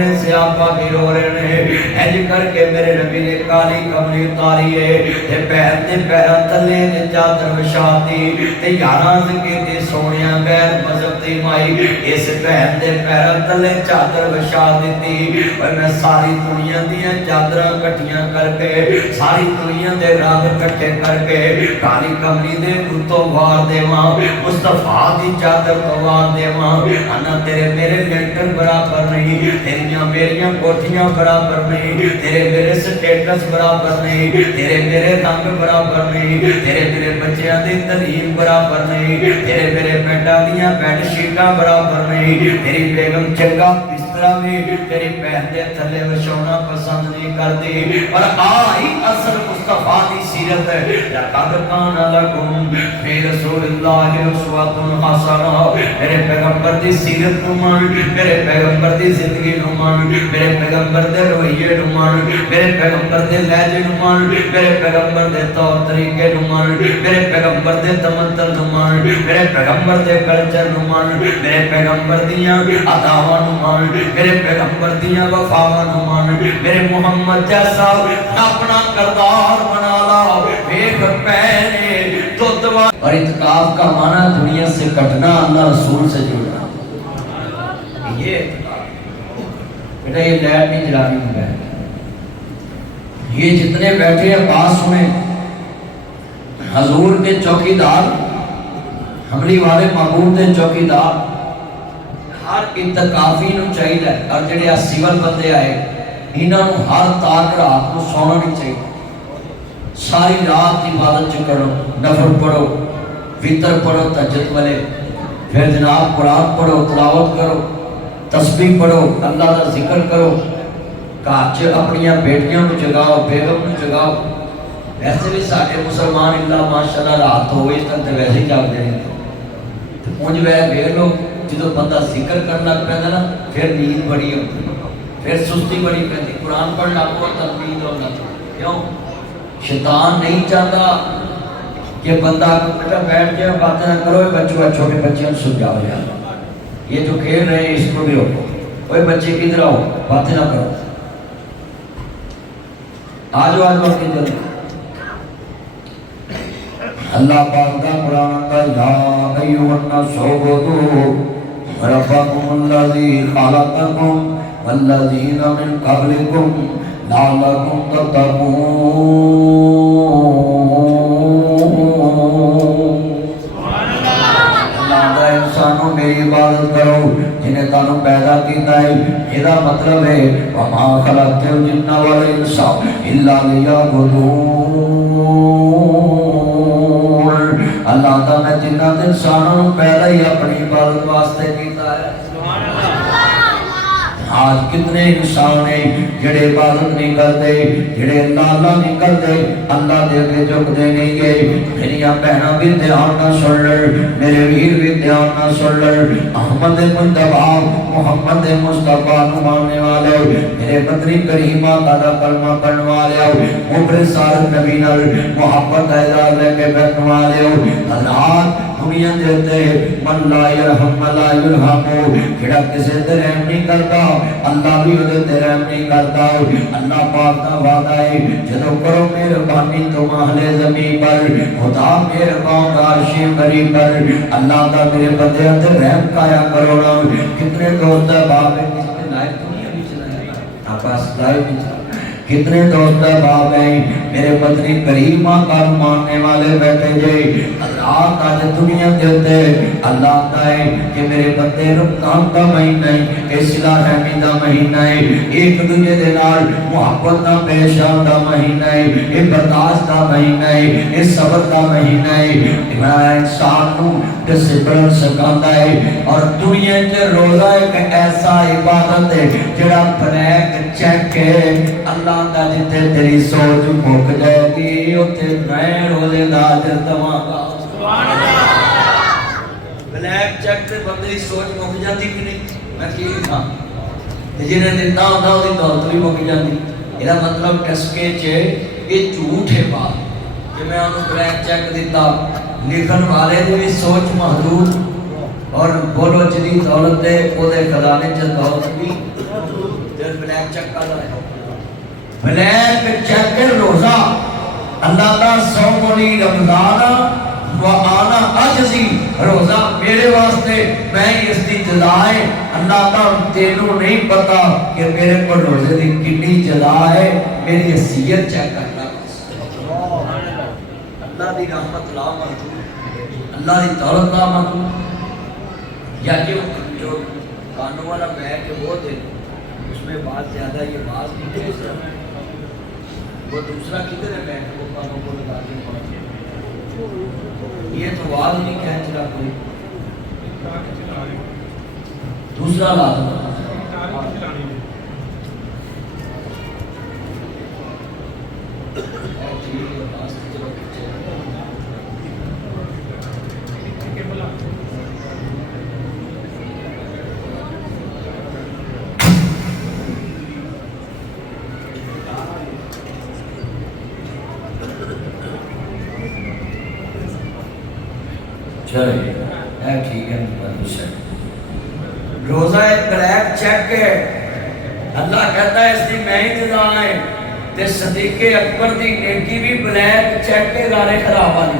نے سیاپا بھی رو رہے ہیں اج کر کے میرے نبی نے کالی کملی اتاری ہے تے پیر تے پیراں تلے تے چادر وچھاتی تے یاراں کیتے سونیا غیر مذہب دی مائی اس بہن دے پیراں تلے چادر وچھا دتی اور میں ساری دنیا دیاں چادراں کٹیاں کر کے ساری دنیا دے رنگ کٹھے کر کے کالی کملی دے اتوں وار دیواں مصطفیٰ دی چادر تو وار دیواں انا تیرے میرے لینٹر برابر نہیں تیریاں میریاں کوٹھیاں برابر نہیں تیرے میرے سٹیٹس برابر نہیں تیرے میرے رنگ برابر نہیں تیرے میرے بچیاں دی تعلیم برابر نہیں تیرے میرے پینڈاں دیاں بیڈ شیٹاں برابر نہیں تیری بیگم چنگا بسترا بھی تیری بہن دے تھلے وچھونا پسند نہیں کرتی اور آئی اصل مصطفیٰ دی سیرت ہے لقد کان لکم فی رسول اللہ اسوۃ حسنہ میرے پیغمبر دی سیرت نو مان میرے پیغمبر دی زندگی نو مان میرے پیغمبر دے رویے نو مان میرے پیغمبر دے لہجے نو مان میرے پیغمبر دے طور طریقے نو مان میرے پیغمبر دے تمدن نو مان میرے پیغمبر دے کلچر نو مان میرے پیغمبر دیاں اداواں نو مان میرے پیغمبر دیاں وفاواں نو مان میرے محمد جیسا اپنا کردار بنا لا ایک پہنے تو دعا اور اتقاف کا معنی دنیا سے کٹنا اللہ رسول سے جڑنا یہ بیٹا یہ لائٹ نہیں جلانی ہے یہ جتنے بیٹھے ہیں بات سنیں حضور کے چوکیدار حملی والے معبود کے چوکیدار ہر اتقافی نو چاہیے اور جڑے سیول بندے آئے انہاں نو ہر تاک رات کو سونا نہیں چاہیے ساری رات عبادت کرو نفل پڑھو وتر پڑھو تہجد والے پھر جناب قرآن پڑھو تلاوت کرو تسبیح پڑھو اللہ کا ذکر کرو گھر اپنی بیٹیاں کو جگاؤ بیگم کو جگاؤ ویسے بھی سارے مسلمان اللہ ماشاءاللہ رات ہوئے تک تو ویسے ہی جاگتے ہیں اونج وے ویکھ لو جدو بندہ ذکر کرن لگ پیندا نا پھر نیند بڑی ہوتی پھر سستی بڑی پیندی قرآن پڑھ لگ پو تب نیند ہونا کیوں شیطان نہیں چاہتا کہ بندہ بیٹا بیٹھ جائے باتیں نہ کرو بچوں چھوٹے بچوں سمجھاؤ یار یہ جو کھیل رہے ہیں اس کو بھی روکو اوے بچے کدھر آؤ باتیں نہ کرو آج وقت جلدی اللہ پاک کا قرآن کا یا ایھا الناس اعبدوا ربکم الذی خلقکم والذین من قبلکم لعلکم تتقون اللہ دا انسانوں میری عبادت کرو جنہیں تانوں پیدا کیتا ہے یہ مطلب ہے وما خلقت الجن والانس الا لیعبدون اللہ تعالیٰ نے جنات انسانوں پیدا ہی اپنی عبادت واسطے کیتا ہے آج کتنے انسان ہیں جڑے عبادت نہیں کرتے جڑے اللہ نہیں کرتے اللہ دے کے جھکتے نہیں گئے میری بہناں بھی دھیان نہ سن لے میرے ویر بھی دھیان نہ سن لے احمد مجتبی محمد مصطفیٰ کو ماننے والے میرے بدری کریمہ کا کلمہ پڑھنے والے مبر سارت نبی نال محبت اعزاز لے کے بیٹھنے والے حضرات دنیا دیتے من لا یرحم لا یرحم جڑا کسی تے رحم نہیں کرتا اللہ بھی وہ تے رحم نہیں کرتا اللہ پاک کا وعدہ ہے جدو کرو مہربانی تم اہل زمین پر خدا مہربان عرش بری پر اللہ کا میرے بندے تے رحم کایا کرو نا کتنے دوست باپ ہیں کس نے لائف دنیا بھی چلایا آپ اس لائف بھی چلایا کتنے دوست باپ ہیں میرے بدری کریمہ کا ماننے والے بیٹھے جائے اللہ کا دنیا دیتے اللہ کا ہے کہ میرے بندے رمضان کا مہینہ ہے اصلاح رحمی کا مہینہ ہے ایک دوسرے دے نال محبت کا پیش آن کا مہینہ ہے یہ برداشت کا مہینہ ہے یہ صبر کا مہینہ ہے انسان کو ڈسپلن سکھاتا ہے اور دنیا کے روزہ ایک ایسا عبادت ہے جڑا بلیک چیک ہے اللہ کا جتے تیری سوچ مک جائے گی اتے میں روزے دا اجر دواں گا بلیک چیک تے بندے دی سوچ مک جاندی کہ نہیں میں کی لکھاں جنہیں دتا ہوندا اودی دولت بھی مک جاندی یہ مطلب ٹسکے چ یہ جھوٹ ہے بات کہ میں انہوں بلیک چیک دیتا لکھن والے دی بھی سوچ محدود اور بولو جدی دولت دے او دے خزانے چ دولت بھی چیک کر رہا ہے بلیک چیک روزہ اللہ کا صوم رمضان وآنا اجزی روزہ میرے واسطے میں اس کی جزا ہے اللہ کا تینوں نہیں پتا کہ میرے کو روزے کی کتنی جزا ہے میری حیثیت چیک کرنا اللہ کی رحمت لا مانگو اللہ کی دولت لا مانگو یا جو کانوں والا بیگ ہے وہ دے اس میں بات زیادہ یہ بات نہیں ہے وہ دوسرا کدھر ہے بیگ وہ کانوں کو لگا کے پہنچے یہ تو آواز نہیں کھینچ رہا کوئی دوسرا لازم چلے ٹھیک ہے روزہ ایک بلیک چیک ہے اللہ کہتا ہے اس کی میں ہی جزا ہے تے صدیق اکبر دی نیکی بھی بلیک چیک کے گارے خراب والی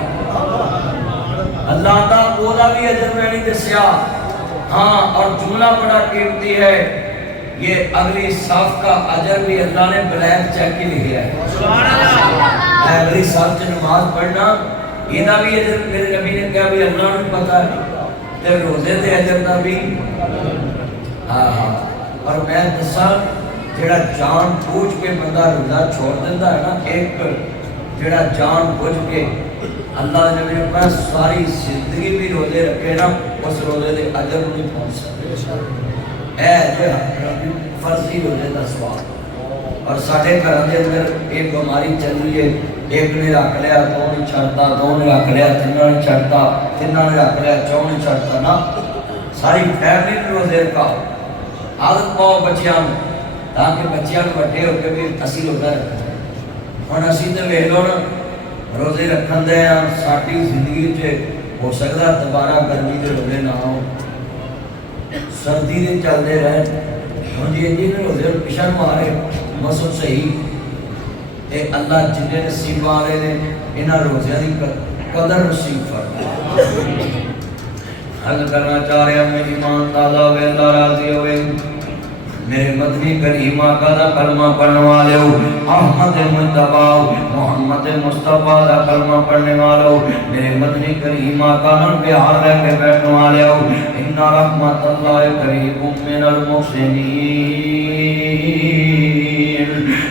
اللہ دا اولا بھی اجر میں نہیں دسیا ہاں اور جملہ بڑا قیمتی ہے یہ اگلی صف کا اجر بھی اللہ نے بلیک چیک ہی لکھا ہے اگلی صف سے نماز پڑھنا یہ نہ بھی اجر میرے نبی نے کہا بھی اللہ نے پتا ہے تے روزے دے اجر نہ بھی اور میں دسا جڑا جان بوجھ کے بندہ روزہ چھوڑ دیتا ہے نا ایک جڑا جان بوجھ کے اللہ نے میرے پاس ساری زندگی بھی روزے رکھے نا اس روزے دے اجر نہیں پہنچ سکتے اے جو فرضی روزے دا سوال اور ساڑھے گھر دے اندر ایک بیماری چل رہی ہے ایک نے رکھ لیا دو نہیں چھڑتا دو نے رکھ لیا تینوں نے چھڑتا تینوں نے رکھ لیا چو نہیں چھڑتا نا ساری فیملی نے روزے رکھا عادت پاؤ بچیاں تاکہ بچیاں بڑے ہو کے بھی اسی روزہ رکھا ہوں اسی تو ویکھ لو نا روزے رکھن دے ساری زندگی چ ہو سکتا دوبارہ گرمی کے روزے نہ ہو سردی دے چلتے رہے ہوں جی جی نے روزے پیچھا مارے مسو صحیح اے اللہ جنہیں نصیب والے نے انہاں روزیاں دی قدر نصیب فرمائے حل کرنا چاہ رہے ہیں میری ایمان تازہ ہوئے اللہ راضی ہوئے میرے مدنی کریم آقا دا کلمہ پڑھنے والے ہو احمد مجتبہ محمد مصطفیٰ دا کلمہ پڑھنے والے ہو میرے مدنی کریم آقا نال پیار رہ کے بیٹھنے والے ہو ان رحمت اللہ قریب من المحسنین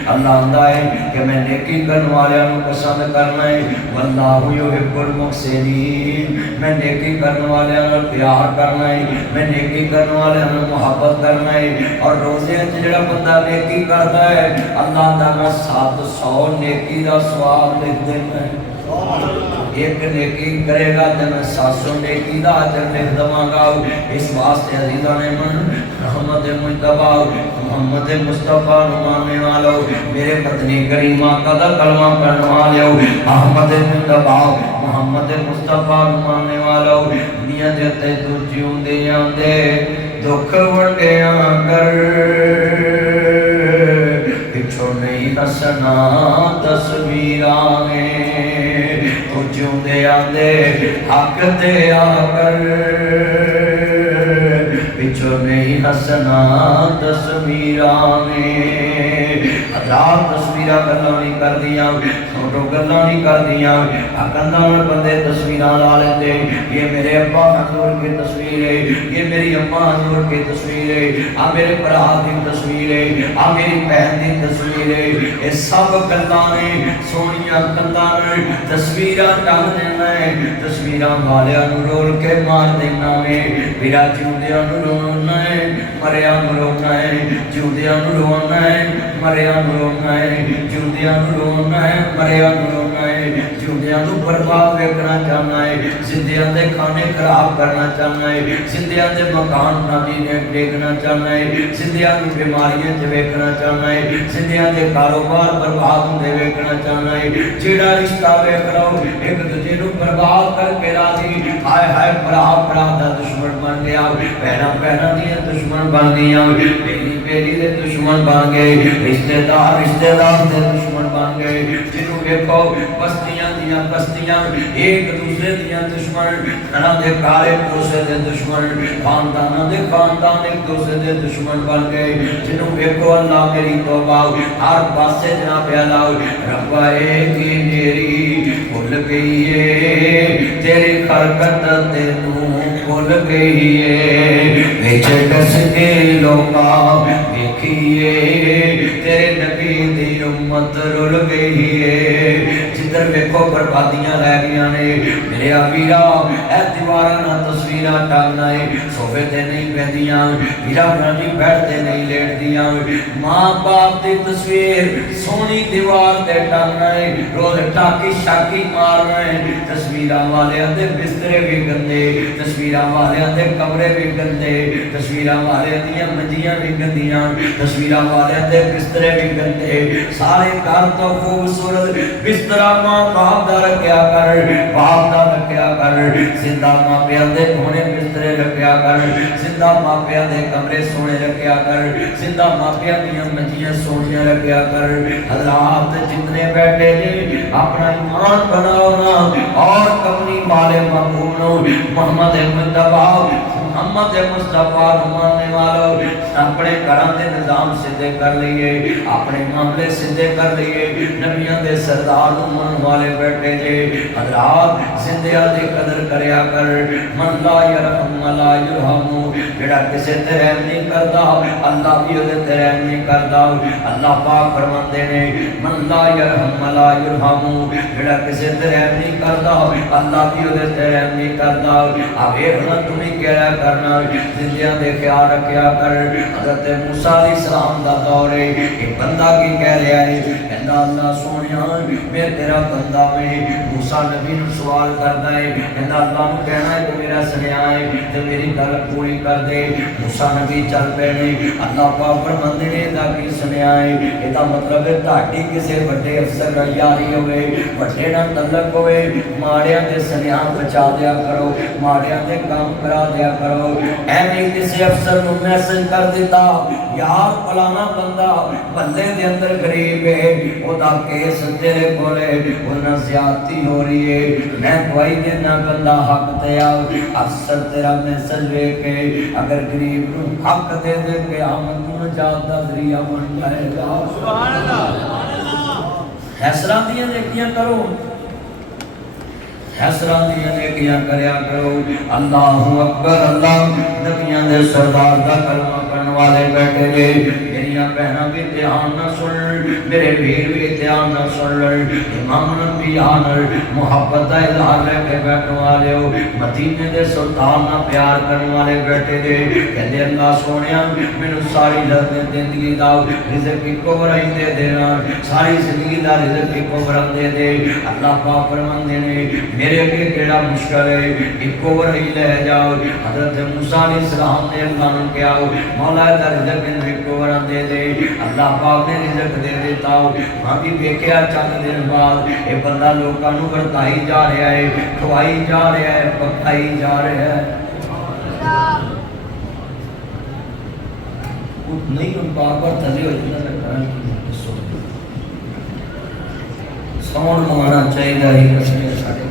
اللہ آندا ہے کہ میں نیکی کرنے والوں کو پسند کرنا ہے واللہ یحب المحسنین میں نیکی کرنے والوں پیار کرنا ہے میں نیکی کرنے والوں محبت کرنا ہے اور روزے جڑا بندہ نیکی کرتا ہے اللہ دا میں 700 نیکی دا ثواب لکھ دینا ہے ایک نیکی کرے گا تو میں 700 نیکی دا اجر لکھ دواں گا اس واسطے عزیزاں نے من محمد مجتبی محمد مصطفیٰ نمانے والو میرے مدنی کریم آقا دا کلمہ پڑھنے والو احمد مجتبی محمد مصطفیٰ نمانے والو دنیا جتے تو جیون دیاں دے دکھ وڈیاں کر پچھو نہیں نسنا تصویراں میں تو جیون دیاں دے حق دیا کر پچھو نہیں ہسنا تصویراں میں حضرات تصویرہ گلاں نہیں کر دیاں فوٹو گلاں نہیں کر دیاں اکنداں بندے تصویراں لا لیندے یہ میرے ابا حضور کی تصویر ہے یہ میری اماں حضور کی تصویر ہے آ میرے برا کی تصویر ہے آ میری بہن کی تصویر ہے یہ سب گلاں نے سونیاں گلاں نے تصویراں ٹنگ دینا ہے تصویراں والیاں نوں رول کے مار دینا ہے میرا جیوندیاں نوں رونا ہے مریا نوں رونا ہے جیوندیاں نوں رونا ہے مریا نوں رونا ہے جیوندیاں نوں رونا ہے مریا نوں رونا ہے जिंदियां नूं बर्बाद वेखना चाहना है, जिंदियां दे खाने खराब करना चाहना है, जिंदियां दे मकान नबी ने देखना चाहना है, जिंदियां नूं बीमारियां च वेखना चाहना है, जिंदियां दे कारोबार बर्बाद होंदे वेखना चाहना है। जिहड़ा रिश्ता वेख लो एक दूजे नूं बर्बाद करके राजी, हाय हाय भरा भरा दा दुश्मन बन गया, भैणां भैणां दियां दुश्मन बन गईयां, बेली बेली दे दुश्मन बन गए, रिश्तेदार रिश्तेदार दे दुश्मन बन गए। जिन्हों देखो बस्तियां दियां बस्तियां एक दूसरे दियां दुश्मन, घरां दे काले पोसे दे दुश्मन, खानदानां दे खानदान एक दूसरे दे दुश्मन बन गए। जिन्हों देखो अल्लाह मेरी तौबा हर पासे जनाब अल्लाह रब्बा की मेरी भुल गई है, तेरी खलकत तेनू भुल गई है, विच दस के लोका देखिए तेरे नबी दी उम्मत रुल गई है। जिधर वेखो बर्बादियां रह गई ने मेरे वीरा, ए दीवारां नाल तस्वीरां टांगना है, सोफे ते नहीं बैठदियां वीरा जी, बैठते नहीं लेटदियां, मां बाप दी तस्वीर सोहनी दीवार ते टांगना है, रोज टाकी शाकी मारना है। तस्वीरां वालियां दे बिस्तरे भी गंदे, तस्वीरां वालियां दे कमरे भी गंदे, तस्वीरां वालियां दियां मंजियां भी गंदियां, तस्वीरां वालियां दे बिस्तरे भी गंदे। सारे घर तो खूबसूरत बिस्तरा मां बाप दा रखिया कर, बाप दा रखिया कर, जिंदा मापिया दे सोने बिस्तरे रखिया कर, जिंदा मापिया दे कमरे सोने रखिया कर, जिंदा मापिया दियां मंजियां सोनियां रखिया कर। हज़रात जितने बैठे ने अपना ईमान बनाओ ना, और कमली वाले महबूब मोहम्मद मुस्तफा मोहम्मद मुस्तफा मानने वालों अपने घरों के निजाम सीधे कर लिए, अपने मामले सीधे कर लिए, नबियों के सरदार मन वाले बैठे जे। हज़रात जिंदिया की कदर करया कर, मन ला यरहम ला युरहमु, जेड़ा किसी ते रहम नहीं करता अल्लाह भी उहदे ते रहम नहीं करता। अल्लाह पाक फरमाते ने मन ला यरहम ला युरहमु, जेड़ा किसी ते रहम नहीं करता अल्लाह भी उहदे ते रहम नहीं करता। अब वेखना तुम्हें क्या करना, जिंदियां दे ख्याल रखया कर। हज़रत मूसा अलैहिस्सलाम दा दौर है, एक बंदा की कह रहा है, कहंदा अल्लाह सोनिया मैं तेरा बंदा में। मूसा नबी नूं सवाल करदा है, कहंदा अल्लाह नूं कहना है कि मेरा सुनिया है ते मेरी गल पूरी कर दे। मूसा नबी चल पे ने, अल्लाह पाक फरमांदे ने दा की सुनिया है, इसदा मतलब है ताड़ी किसी बड़े अफसर नाल यारी होवे, बड़े नाल तल्लक होवे, माड़ियां दे सुनिया बचा दिया करो, माड़ियां दे काम करा दिया करो। ऐवें किसी अफसर नूं मैसेज कर दिता, यार फलाना बंदा बल्ले दे अंदर गरीब है, ओदा केस तेरे कोले उन्हां ज़्यादती हो रही है, मैं गवाही देना बंदा हक ते आओ। अफसर तेरा मैसेज वेख के अगर गरीब नूं हक दे दे के आमद नूं नजात दा ज़रिया बन जाएगा। सुभान अल्लाह। हैसरा दियां नेकियां करो, हैसरा दियां नेकियां करया करो। अल्लाहु अकबर। अल्लाह नबियां दे सरदार दा कलमा पढ़न वाले बैठे ने, मेरियां बहनां भी ध्यान नाल सुन, मेरे वीर भी ध्यान नाल सुन। इमाम नबियां नाल मुहब्बत दा इज़हार लेके बैठण वाले हो, मदीने दे सुल्तान नाल प्यार करन वाले बैठे ने। कहंदे अल्लाह सोहणिया मैनूं सारी जिंदगी दा रिज़्क इक्को वारी दे देना, सारी जिंदगी दा रिज़्क इक्को वारी दे दे। अल्लाह पाक फरमांदे ने मेरे अगे केड़ा मुश्किल है, इक्को वारी ले जाओ। हज़रत मूसा अलैहिस्सलाम ने अल्लाह नूं कहा मौला दा रिज़्क मैनूं इक्को वारी दे दे। अल्लाह पाक ने रिज़्क दे दिता। हां भी वेखिया चंद दिन बाद ये बंदा लोकां नूं वरताई जा रहा है, खवाई जा रहा है, पकाई जा रहा है। नहीं उन बार थले हो जाता है, साउंड मंगाना चाहिए ही कसने साढ़े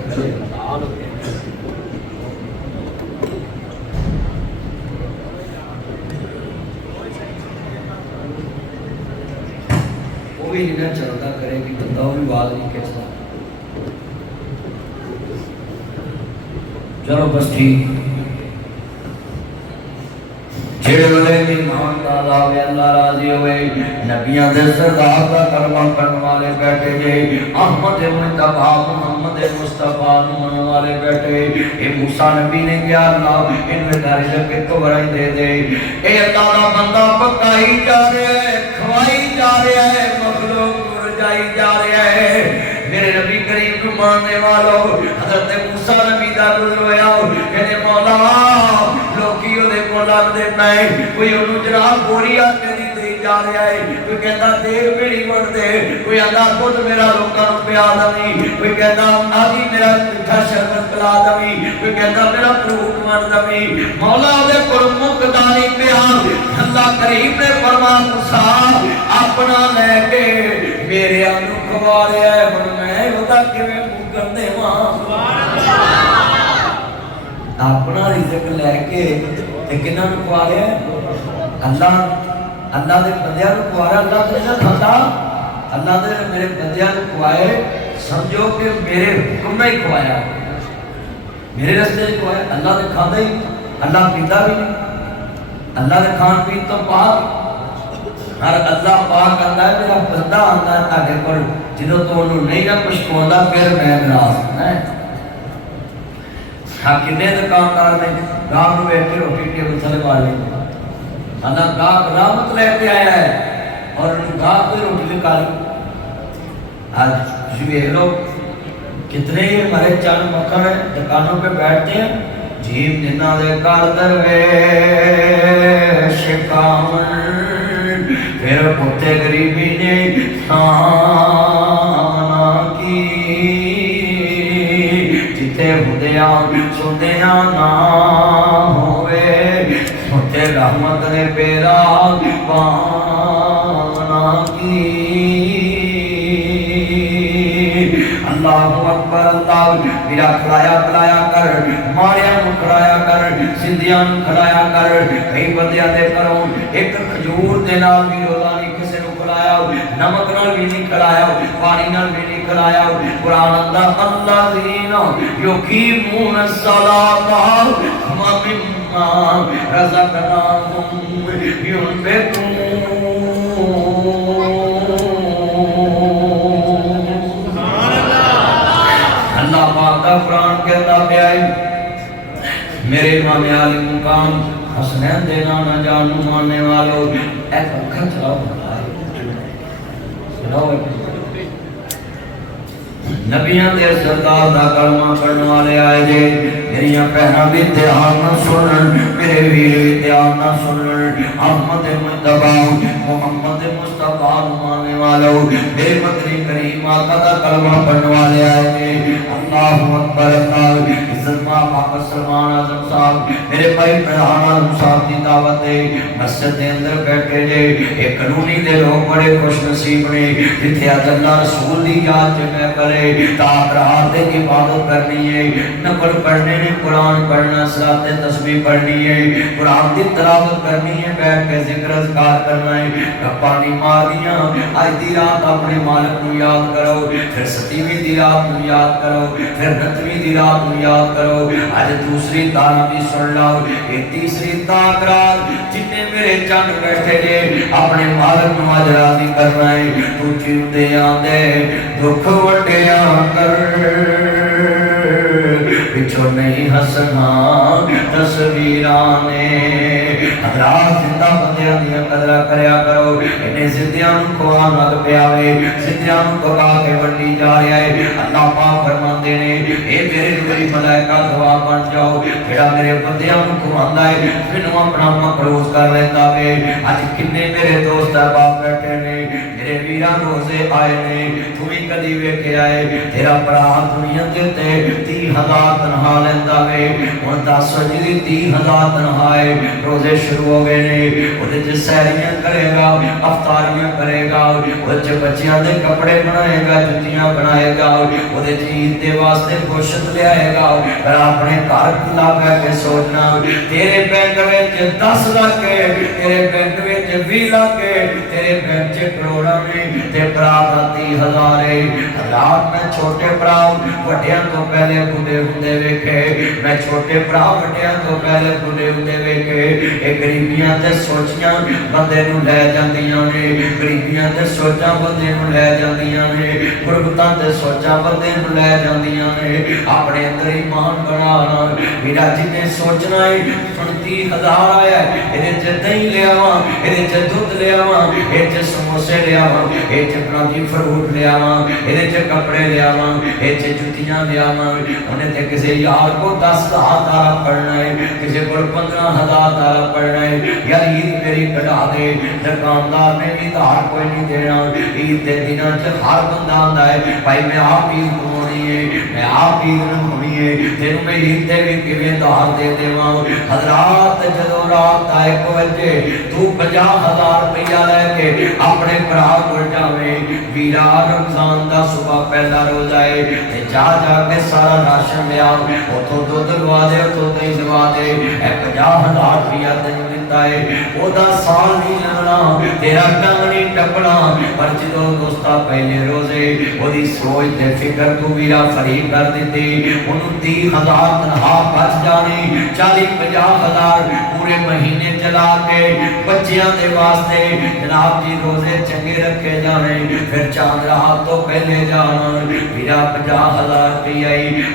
वो भी नहीं चलता करे कि बंदा वो भी आवाज नहीं कैसा। चलो बस ठीक अल्लाह राजी होवे। नबियां दे सरदार दा कलमा पढ़न वाले बैठे जे, अहमद मुस्तफा मोहम्मद मुस्तफा मन वाले बैठे। ए मूसा नबी ने कहा अल्लाह इनमें रिज़्क कितो वराई दे दे। ए अल्लाह दा बंदा पकाई जा रहा है, खवाई जा रहा है, मखलूक रजाई जा रहा है। मेरे नबी करीम को मानने वालों हज़रत मूसा नबी दा गुज़र होया कहने मौला लोकी ओदे कोल लगदे पए कोई ओनू जनाब गोरी आटे दी दे जा रहा है कोई कहता देर मेरी वड़ दे कोई आंदा खुद मेरा लोकां नू पिया दवी कोई कहता आदि मेरा मिठा शरबत पिला दवी कोई कहता मेरा फ्रूट वड़ दवी मौला ओदे कोल मुकदा नहीं पिया अल्लाह करीम ने फरमाया मूसा अपना लेके मेरे अनु खवा लिया है हुण मैं ओदा किवें मुकन देवां अपना रिज़्क लेके ते किन्ना नू खवा लिया अल्लाह अल्लाह दे बंदियां नू खवा रहा अल्लाह ते ना खाता अल्लाह ने मेरे बंदियां नू खवाए समझो कि मेरे हुक्म में ही खवाया मेरे रस्ते में खवाया अल्लाह ने खादा ही अल्लाह पीता भी नहीं अल्लाह ने खान पीन तो पाक हर अल्लाह पाक कहता है मेरा बंदा आंदा है ताड़े कोल ਜਦੋਂ ਤੋਂ ਉਹਨੂੰ ਨਹੀਂ ਨਾ ਕੁਝ ਪਾਉਂਦਾ ਫਿਰ ਮੈਂ ਨਾਰਾਜ਼ ਹੈ ਹਾਂ ਕਿੰਨੇ ਦੁਕਾਨਦਾਰ ਨੇ ਰਾਮ ਨੂੰ ਵੇਖ ਕੇ ਰੋਟੀ ਟੇਬਲ ਥੱਲੇ ਮਾਰ ਲਈ अल्लाह गाहक रहमत लेके आया है और गाहक की रोटी भी खा ली आज देख लो कितने ही हमारे चंद मक्खन है दुकानों पे बैठते हैं जीव जिन्ना दे कर दरवेश कामन फिर पुते गरीबी ने साना की जिथे हुदिया सुनदिया ना होवे उते रहमत ने पेरा पाना की अल्लाहु अकबर अल्लाह मेरा खिलाया पिलाया कर मारिया नू खिलाया कर जिंदियां नू खिलाया कर कई बंदियां दे घरों एक खजूर दे नाल भी रोला नहीं किसी नू खिलाया नमक नाल भी नहीं खिलाया पानी नाल भी नहीं खिलाया कुरान अंदा अल्लाज़ीना युकीमून अस्सलाता व मिम्मा रज़क़नाहुम युनफिकून अल्लाह पाक दा कुरान कहता पिया मेरे इमाम आली मुकाम हसनैन दे नाना जान नू मानने वालों एक पंखा चलाओ नबियां दे सरदार दा कलमा पढ़ने वाले आए जे मेरिया भैनां भी ध्यान ना सुनन मेरे वीर भी ध्यान ना सुनन अहमद मुस्तफा मोहम्मद मुस्तफा मानने वालों मेरे मदनी करीम आका दा कलमा पढ़ने वाले आए जे अल्लाहु अकबर अल्लाह इज्जत पाक सलमान आजम साहब मेरे भाई प्रधान आजम साहब की दावत है मस्जिद के अंदर बैठे जे एक कानूनी दे लोग बड़े खुश नसीब ने जिथे अल्लाह रसूल दी याद च मैं करे ताक रात की इबादत करनी है नफल पढ़ने ने कुरान पढ़ना सलात तस्बीह पढ़नी है कुरान की तिलावत करनी है बैठ के जिक्र अज़कार करना है गप्पा नहीं मारनियां आज दी रात अपने मालिक को याद करो फिर 7वीं दी रात को याद करो फिर 9वीं दी रात को याद करो आज दूसरी तारा भी सुन लो ये तीसरी ताक रात जिन्ने मेरे चंद बैठे जे अपने मालिक को आज राजी करना है तू जीवदे आंदे दुख वड्डिया कर पिछो नहीं हसना तस्वीरां ने हज़रात जिंदा बंदियां दी कदर करया करो इन्हें जिंदियां नू खुआन लग पिया वे जिंदियां नू पका के वंडी जा रहा है अल्लाह पाक फरमांदे ने ए मेरे नूरी मलाइका दुआ बन जाओ जेड़ा मेरे बंदियां नू खुआंदा है मैनू अपना मखलूस कर लेंदा वे अज किन्ने मेरे दोस्त अहबाब बैठे ने मेरे वीरां रोजे आए ने तू भी कदी वेखिया है तेरा भरा दुनिया दे उत्ते 30,000 तनखा लैंदा वे हुण 10 जी 30,000 तनखा है रोजे शुरू हो गए ने ओदे च सहरियां करेगा अफ्तारियां करेगा ओदे च बच्चियां दे कपड़े बनाएगा जुत्तियां बनाएगा ओदे च ईद दे वास्ते गोश्त ले आएगा पर अपने घर खुला बैठ के सोचना तेरे बैंक विच 10 लाख है तेरे बैंक विच 20 लाख है तेरे बैंक च करोड़ां ने ते भरा 30,000 है हज़ार मैं छोटे भरा वड्डियां तो पहले बुढ़े हुंदे वेखे मैं छोटे भरा वड्डियां तो पहले बुढ़े हुंदे वेखे ए गरीबियां ते सोचियां बंदे नू ले जांदियां ने गरीबियां ते सोचां बंदे नू ले जांदियां ने गुरबतां ते सोचां बंदे नू ले जांदियां ने अपने अंदर ईमान बनाना मेरा जिन्ने सोचना है 30,000 आया इहदे च दही ले आवां इहदे च दुध लियावां, ये च समोसे लियावां, ये च परांठी फ्रूट लियावां, ये च कपड़े लियावां, ये च जुत्तियां लियावां। उन्हें ते किसी यार को 10,000 तारा पढ़ना है, किसी को 15,000 तारा पढ़ना है। यार ईद मेरी कढ़ा दे, दुकानदार ने भी धार कोई नहीं देना। ईद के दिनों च हर बंदा आंदा है भाई मैं आप ईद मनाउणी है, मैं आप ईद मनाउणी है, तेनू मैं ईद ते भी किवें धार दे देवां। हज़रात जदों रात आए पहुंचे तू 50,000 रुपया लैके अपने भरा को जावे, वीरा रमजान दा सुबह पहला रोजा है ते जा के सारा राशन लिया, उतों दुध लवा दे, उतों दही लवा दे, 50,000 रुपया तेनू दिता है। ओदा साल नहीं लगना, तेरा टंग नहीं टपना, पर जदों दोस्ता पहले रोजे ओदी सोच ते फिक्र तू वीरा फरी कर दिती, उन्होंने 30,000 तनखा बच जानी, 40-50,000 पूरे महीने चला के बच्चियां दे वास्ते जनाब जी रोजे चंगे रखे जाने। फिर चांद रात तो पहले जाना, वीरा 50,000 रुपया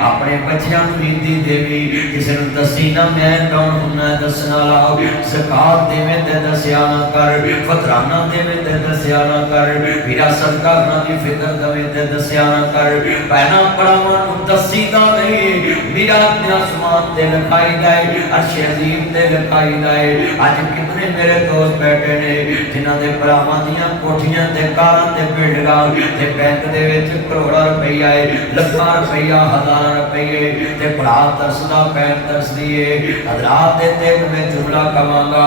अपने बच्चियां ईदी देवी, किसी ने दसी ना मैं कौन हुन्ना दसना लाओ, ज़कात देवे ते दसिया ना कर, फतराना देवे ते दसिया ना कर, वीरा सदका ना दी फिक्र दवे ते दसिया ना कर, पहना पड़ावा दसी दा नहीं, वीरा अपने आसमान ते लिखाई दा है, अर्श अज़ीम ते लिखाई दा है। आज कितने मेरे दोस्त बैठे ने जिन्हां दे भरावां दियां कोठियां ते कारां ते बिल्डिंगां ते बैंक दे विच करोड़ां रुपया है, लाखां रुपया, हज़ारां रुपये ते भरा तरसदा पैर तरसदी है। हज़रात दे ते मैं जुमला कवांगा,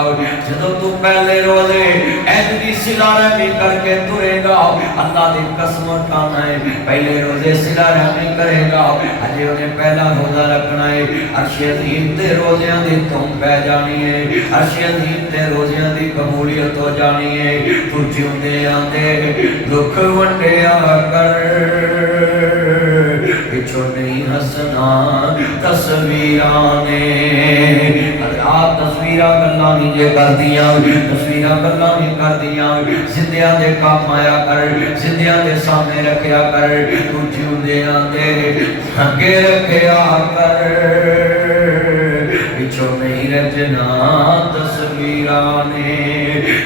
जदों तू पहले रोजे ऐज दी सिला रहमी करके तुरेगा, अल्लाह दी कसम उठाना है पहले रोजे सिला रहमी करेगा, अजे उन्हें पहला रोजा रखना है। अर्श अज़ीम ते रोज़ियां दी धुम पै जानी है, अर्श अज़ीम ते रोज़ियां दी कबूलियत हो जानी है। तू जिउंदे आंदे दुख वंडिया कर, पिछों नहीं हसना तस्वीरां ने। हज़रात तस्वीरां गल्लां नहीं जे करदियां, तस्वीरां गल्लां नहीं करदियां, जिंदियां दे काम आया कर, जिंदियां दे सामने रखया कर, तू जिउंदे आंदे अगे रखया कर, पिछों नहीं रचना तस्वीरां ने।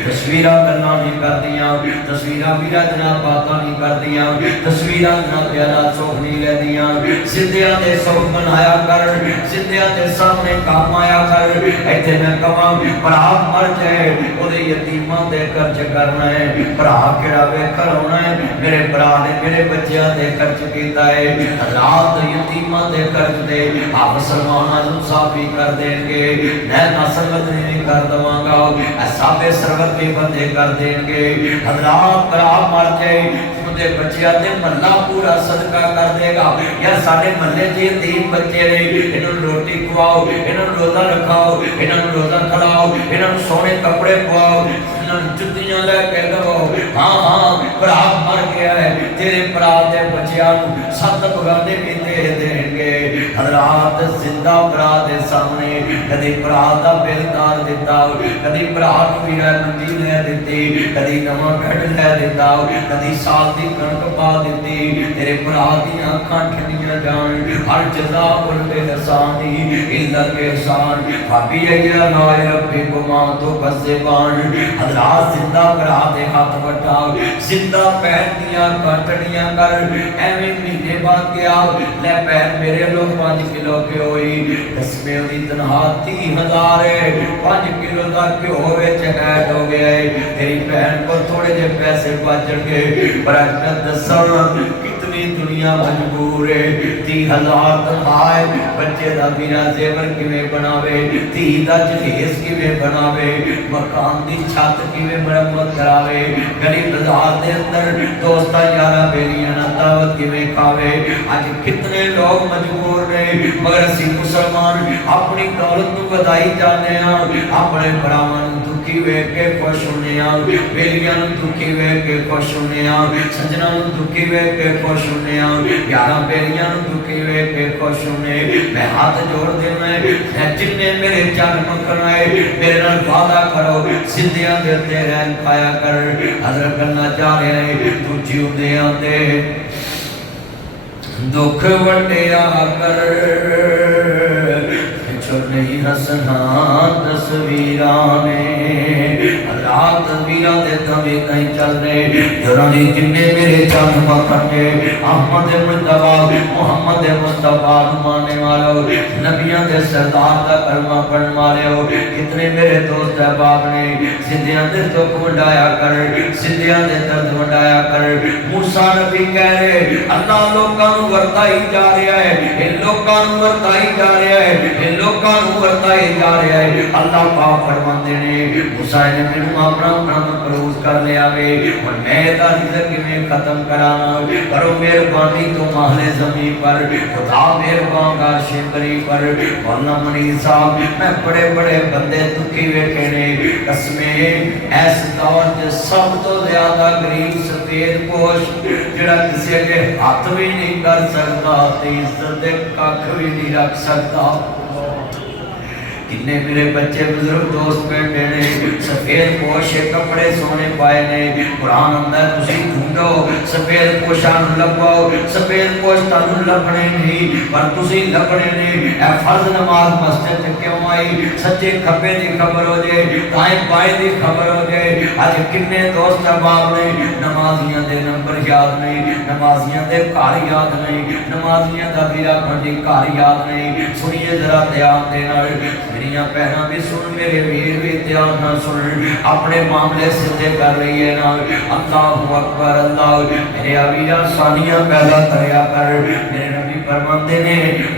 तस्वीरां गल्लां नहीं करदियां, तस्वीरां वीरा जनाब बातां नहीं करदियां, तस्वीरां जनाब प्यारा सुख नहीं लैंदियां। जिंदियां दे सुख बनाया कर, जिंदियां दे सामने काम आया कर। इत्थे मैं कहां भरा मर जाए ओदे यतीमां दे खर्च करना है, भरा किहड़ा वेखर होना है, मेरे भरा ने मेरे बच्चियां दे खर्च कीता है। हज़रात यतीमां दे खर्च दे आप सलमाना नूं साफी कर देंगे, मैं नसरत नहीं कर दवांगा, साबे सरवत के बंदे कर देंगे। हज़रात भरा मर जाए उनके बच्चियां दे महल्ला पूरा सदका कर देगा। यार साडे महल्ले च यतीम बच्चे ने, इन्हां नूं रोटी खवाओ, इन्हां नूं रोज़ा रखाओ, इन्हां नूं रोज़ा खिलाओ, इन्हां नूं सोहणे कपड़े पवाओ, इन्हां नूं जुत्तियां लैके दवो। हाँ हाँ भरा मर गया है, तेरे भरा दे बच्चियां नूं 7 बगाने भी दे देंगे। हज़रात जिंदा भरा दे सामने कदी भरा दा बिल तार दिता, कदी भरा नूं वीरा मंजी लै दित्ती, कदी नवां बेड लै दिता, कदी साल दी कणक पा दित्ती। तेरे भरा दियां अखां ठंडियां जान, हर जज़ा उल बेहसानी इल्ला एहसान, भाभी अय्या नाय रब्बी गुमा तो कज़्ज़बान। हज़रात जिंदा भरा दे हाथ वटाओ, जिंदा पैर दियां काटड़ियां कर, एवें महीने बाद गया ले पैर मेरे लोग 5 किलो घ्यो होई, दसवें दी तनखा 30,000 है, 5 किलो का घ्यो विच ऐड हो गया है। तेरी बहन को थोड़े जे पैसे बचणगे, पर मैं दसां कितनी दुनिया मजबूर है। 30,000 तनखा है, बच्चे दा वीरा जेवर किवें बनावे, धी दा जहेज किवें बनावे, मकान दी छत किवें मरम्मत करावे, गली बाजार दे अंदर दोस्तां यारां बेलियां नाल दावत किवें खावे। आज कितने लोग मजबूर ने, मगर असीं मुसलमान अपनी दौलत नूं वधाई जाने हां, अपने भरावां नूं दुखी वेख के खुश होने हां, बेलियां नूं दुखी वेख के खुश होने हां, सज्जनां नूं दुखी वेख के खुश होने हां, यारां बेलियां नूं दुखी वेख के खुश होने। मैं हाथ जोड़ दे मैं जिन्ने मेरे चरण मखनाए मेरे नाल वादा करो, जिंदियां दे उत्ते रहन पाया कर। हज़रत करना चाह रहे हैं तू जिउंदे आंदे दुख वंडिया कर, पिछों नहीं हसना तस्वीरां ने। रात वीरा दे तवे नहीं चल रहे जरा ने जिन्ने मेरे चंद मखने अहमद मुस्तफा मोहम्मद मुस्तफा मानने वालों नबियों के सरदार का कलमा पढ़ने वाले हो कितने मेरे दोस्त अहबाब ने सिद्धियां दे दुख वंडाया कर सिद्धियां दे दर्द वंडाया कर मूसा नबी कह रहे अल्लाह लोकां नूं वरताई जा रहा है ये लोकां नूं वरताई जा रहा है ये लोकां नूं वरताई जा रहा है अल्लाह पाक फरमांदे ने मूसा ने मैनूं अपना मकरूज कर लिया वे और मैं दा रिज़्क़ किवें खत्म कराना करो मेहरबानी तो महले ज़मीन पर खुदा मेहरबान अर्श करीम पर मौलाना मनीर साहब मैं बड़े बड़े बंदे दुखी वेखे ने कसमें ऐस दौर च सब तो ज्यादा गरीब सफेद पोश जिहड़ा किसी अगे हाथ भी नहीं कर सकता ते इज्जत दे कख भी नहीं रख सकता किन्ने मेरे बच्चे बुजुर्ग दोस्त बैठे ने सफेद पोशे कपड़े सोने पाए ने कुरान अंदर तुसी ढूंढो सफेद पोशां नूं लभाओ सफेद पोश तानूं लभणे नहीं पर तुसी लभणे ने ए फर्ज नमाज मस्जिद च क्यों आई सच्चे खब्बे दी खबर हो जाए दाएं बाएं दी खबर हो जाए अज किन्ने दोस्त अहबाब ने नमाजियां दे नंबर याद नहीं नमाजियां दे घर याद नहीं नमाजियां दा वीरा खंडी घर याद नहीं सुनिए जरा ध्यान दे नाल मेरिया भैनां भी सुन मेरे वीर भी ध्यान नाल सुन अपने मामले सीधे कर रही है ना अल्लाहु अकबर अल्लाह मेरे वीरा सानियां पैदा करया कर मेरे नबी फरमाते ने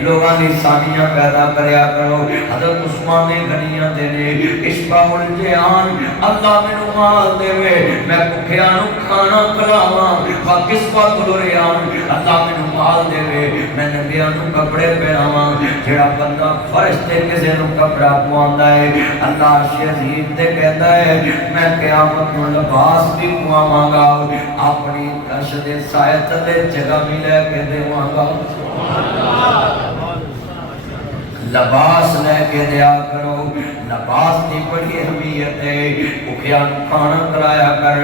लोगां दी सानियां पैदा करया करो हज़रत उस्मान ने गनियां देने इश्क़ुल जहान अल्लाह मैनू माल देवे मैं भुखियां नू खाना खिलावां वा किस्मत दुरियान अल्लाह मैनू माल देवे मैं नबियां नू कपड़े पहनावां जेड़ा बंदा फर्श ते किसे नू कपड़ा पवांदा है अल्लाह शहीद ते कहता है मैं क़यामत नूं लिबास भी पवावांगा अपनी अर्श दे साए थले जगह भी लेके देवांगा लिबास लेके दिया करो लिबास की बड़ी अहमियत है भुखिया खाना खिलाया कर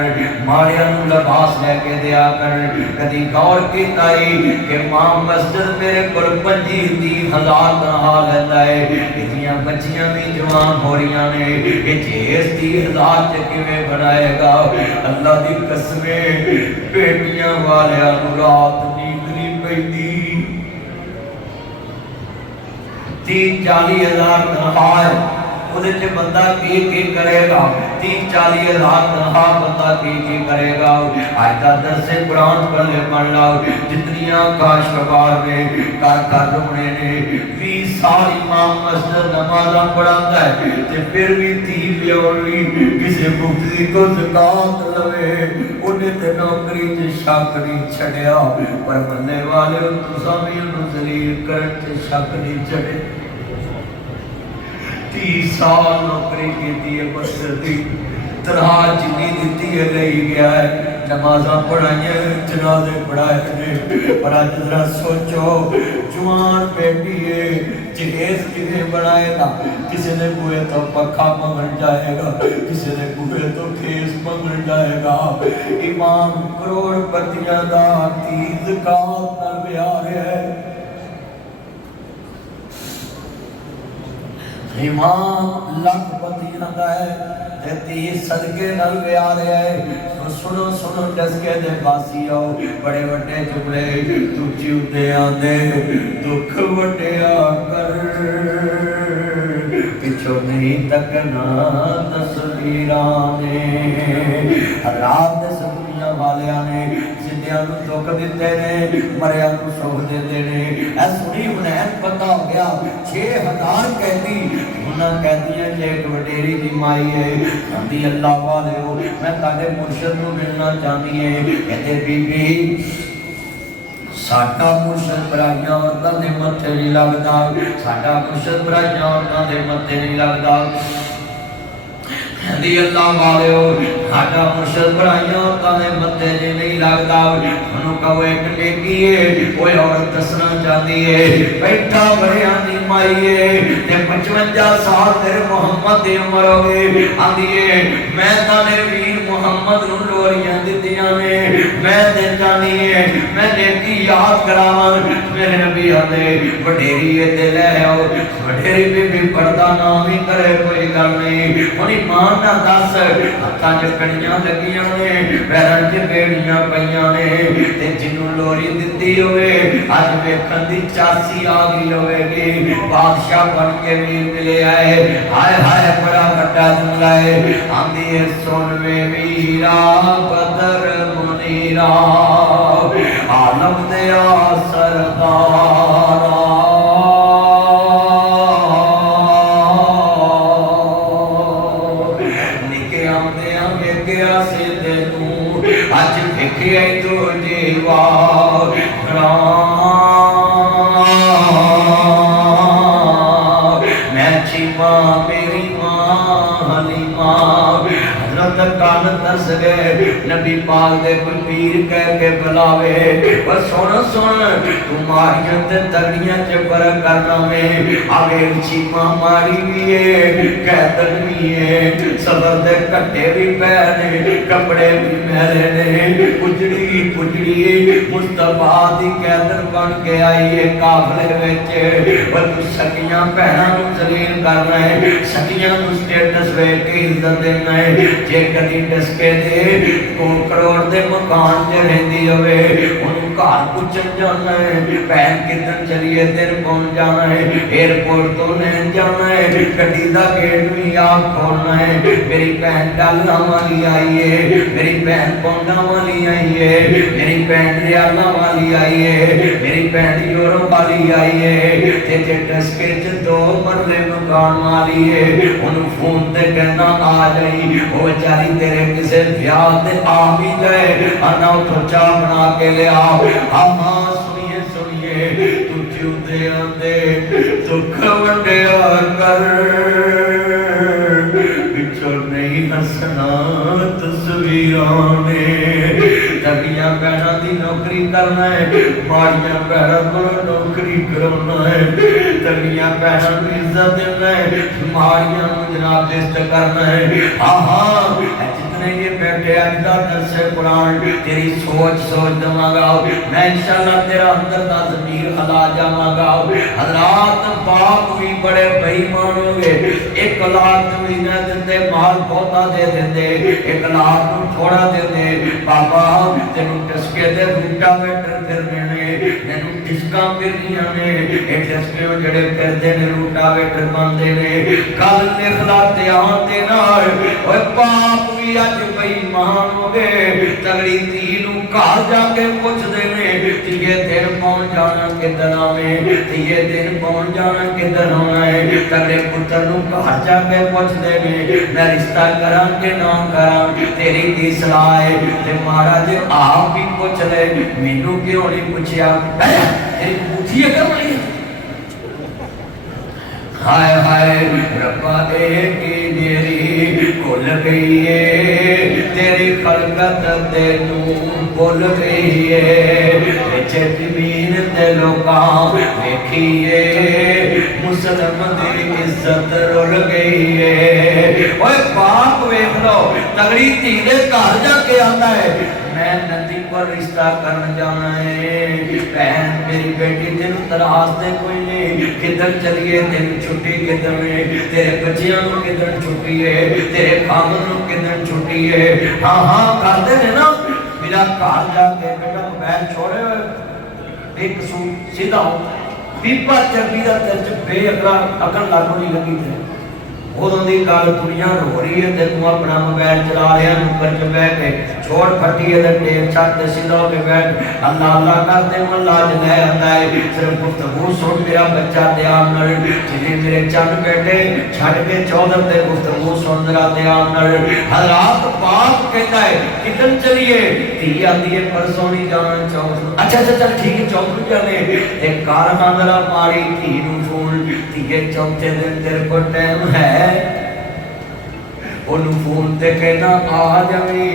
माड़िया लिबास लेके दिया कर कदी गौर कीता कि मां मस्जिद मेरे को 25,000 तनखा लेता है इतनी बच्चियां भी जवान हो रही ने ये जेस 30,000 च किवें बनाएगा अल्लाह की कसमें बेटियां वालियां नूं रात नींद नहीं पैंदी 30-40,000 तनख्वाह ਉਹਦੇ ਤੇ ਬੰਦਾ ਕੀ करेगा 30-40,000 तनख्वाह बंदा की करेगा आज का दरसे कुरान पढ़ले पढ़ लो जितनियां काशगवार ने कर रोने ने 20 साल इमाम मस्जिद नमाज़ां पढ़ाता है ते फिर भी धी लियाउणी किसी मुफ्ती को ज़कात लवे उन्हें ते नौकरी च शक नहीं छड़िया पर मन्ने वाले तुसां भी उन्हें जलील करन च शक नहीं छड़े 30 साल नौकरी की है मस्जिद की तनख्वाह जिन्नी दी है लई गया है नमाज़ां पढ़ाइयां जनाजे पढ़ाए ने पर अज जरा सोचो जवान बेटी है जहेज किवें बनाएगा किसी ने बूहे तो पखा मंगन जाएगा किसी ने बूहे तो खेस मंगन जाएगा इमाम करोड़पतियां दा धी ज़कात नाल ब्याह है इमाम लखपतियां दा है ते धी सदके नाल ब्याह रहा है सुनो सुनो डसके दे बासियो बड़े बड़े जुमले तुझी उते आंदे दुख वटिया कर पिछो नहीं तकना तस्वीरां ने रात दे दुनिया वालियां ने जिंदियां नूं दुख दिते ने मरिया नूं सुख दिते ने ऐ सुनी हुनैन पता हो गया 6,000 कहती उन्हां कहदियां जे एक वडेरी दी माई है आंदी अल्लाह वाले हो मैं ताडे मुर्शिद नूं मिलना चाहती है कहते बीबी साडा मुर्शिद बुराइयां औरतां दे मत्थे नहीं लगदा साडा मुर्शिद बुराइयां औरतां दे मत्थे नहीं लगदा कहंदी अल्लाह वाले हो साडा मुर्शिद बुराइयां औरतां दे मत्थे नहीं लगदा उन्होंने कहो एक नेकी है कोई औरत दसना चाहती है बैठा बड़िया दी माई है ते 55 साल तेरे मोहम्मद दी उम्र हो गई आंदी है मैं ताने वीर मोहम्मद नूं लोरियां दित्तियां ने मैं ते चाहनी है मैं नेकी याद करावां मेरे नबी आंदे वडेरी ते ले आओ वडेरी भी पर्दा नाम ही करे कोई गल नहीं। हुण ईमान नाल दस हत्थां 'च कड़ियां लगियां ने, पैरां 'च बेड़ियां पईयां ने, ते जिन्नू लोरी दित्ती होवे अज वेखण दी चासी आ गई होवेगी, बादशाह बन के भी मिले आए। हाय हाय बड़ा वड्डा जुमला है। आंदी है सुन वे वीरा बदर मुनीरा आलम दया सरदारा, निके आंदे वेख्या से तेनू अज वेख्या तो जीवा मैं चीमा मेरी मां हलीमा हजरत कान दस गए नबी पाक दे कोई पीर कह के बुलावे और सुन सुन तू मारियां ते तगड़ियां च फर्क करना में आगे चीमा मारी भी है कैदन भी है सबर दे कट्टे भी पै ने कपड़े भी मैले ने पुजड़ी पुजड़ी मुस्तफा दी कैदन बन के आई है काफले विच और तू सकियां भैणां नूं जलील करना है सकियां नूं स्टेटस वेख के इज्जत देना है जे कदी डसके दे 2 करोड़ दे मकान च रहिंदी होवे ओनू घर पुछन जाना है भैन किदन चलिए दिन पहुंच जाना है एयरपोर्ट तो लैन जाना है गड्डी दा गेट भी आप खोलना है मेरी भैन डाला वाली आई है मेरी भैन पौंडा वाली आई है मेरी भैन रियाला वाली आई है मेरी भैन यूरोप वाली आई है ते जे डसके च 2 मरले मकान वाली है ओनू फोन ते कहना आ जाई ओ बेचारी तेरे किसे ब्याह ते आ भी जाए आना उठो चाह बना के ले आओ आमा सुनिए सुनिए तू जिउंदे आंदे दुख वंडिया कर पिछो नहीं हसना तस्वीरां ने तगियां पैरां दी नौकरी करना है माड़ियां पैरां को नौकरी कराना है तगियां पैरां को इज्जत देना है माड़ियां को जनाब इज्जत करना है आहा जितने ये बैठे अल्लाह दर्श कुरान तेरी सोच सोच दवांगा मैं इंशाअल्लाह तेरा अंदर दा ज़मीर हला जावांगा हज़रात बाप भी बड़े बेईमान होंगे 1 लाख भी ना देते माल बहुता दे देते 1 लाख नूं थोड़ा देते बाबा तेनू टसके दे बूटा वेटर फिरने ने तेनू टिस्का फिरनियां ने ए टसके जड़े फिरदे ने रूटा वेटर बनदे ने कल लिखला ते आते नाल ओए बाप भी अज बेईमान हो गए तगड़ी धी नूं घर जाके पुछदे ने तीए दिन पहुंच जाना किधर आवे तीए दिन पहुंच जाना किधर आना है तगड़े पुत्र नूं घर जाके पुछदे ने मैं रिश्ता करां कि ना करां तेरी की सलाह है ते महाराज आप भी पूछ ले मैनू क्यों नहीं पूछया तेरी पूछिए कर वाली हाय हाय रब्बा एक मेरी भुल गई है तेरी खलकत तेनू भुल गई है विच जमीन ते लोकां वेखिए मुसलम दी इज्जत रुल गई है ओए बाप वेख लो तगड़ी धी दे घर जाके आंदा है मैं नदी पर रिश्ता करन जाना है बहन मेरी बेटी तेनू तरास दे कोई नहीं किधर चलिए तेनू छुट्टी किधर है तेरे बच्चियां नूं किधर छुट्टी है तेरे खामद नूं किधर छुट्टी है हाँ हाँ करदे ने ना मेरा घर जाके बेटा मोबाइल छोड़े एक सूट सीधा हो पीपा चरबी दा तेरे च बेअकला अकल लागू नहीं लगी थे उदों दी गल दुनिया रो रही है ते तू अपना मोबाइल चला रहा नुक्कड़ च बैठ के छोड़ फटी है टेप छत ते सीधा होके बैठ अल्लाह अल्लाह करते हो लाज ले आंदा है सिर्फ गुफ्तगू सुन मेरा बच्चा ध्यान नाल जिने मेरे चंद बेटे छड़ के 14 ते गुफ्तगू सुन जरा ध्यान नाल हज़रात पाक कहता है किधर चलिए धी आंदी है परसों नहीं जाना चौथ अच्छा अच्छा चल ठीक है चौथ को जाने ते कार हांदरा मारी धी नूं फोन धीए चौथे दिन तेरे को टाइम है ओनू फोन ते कहना आ जावी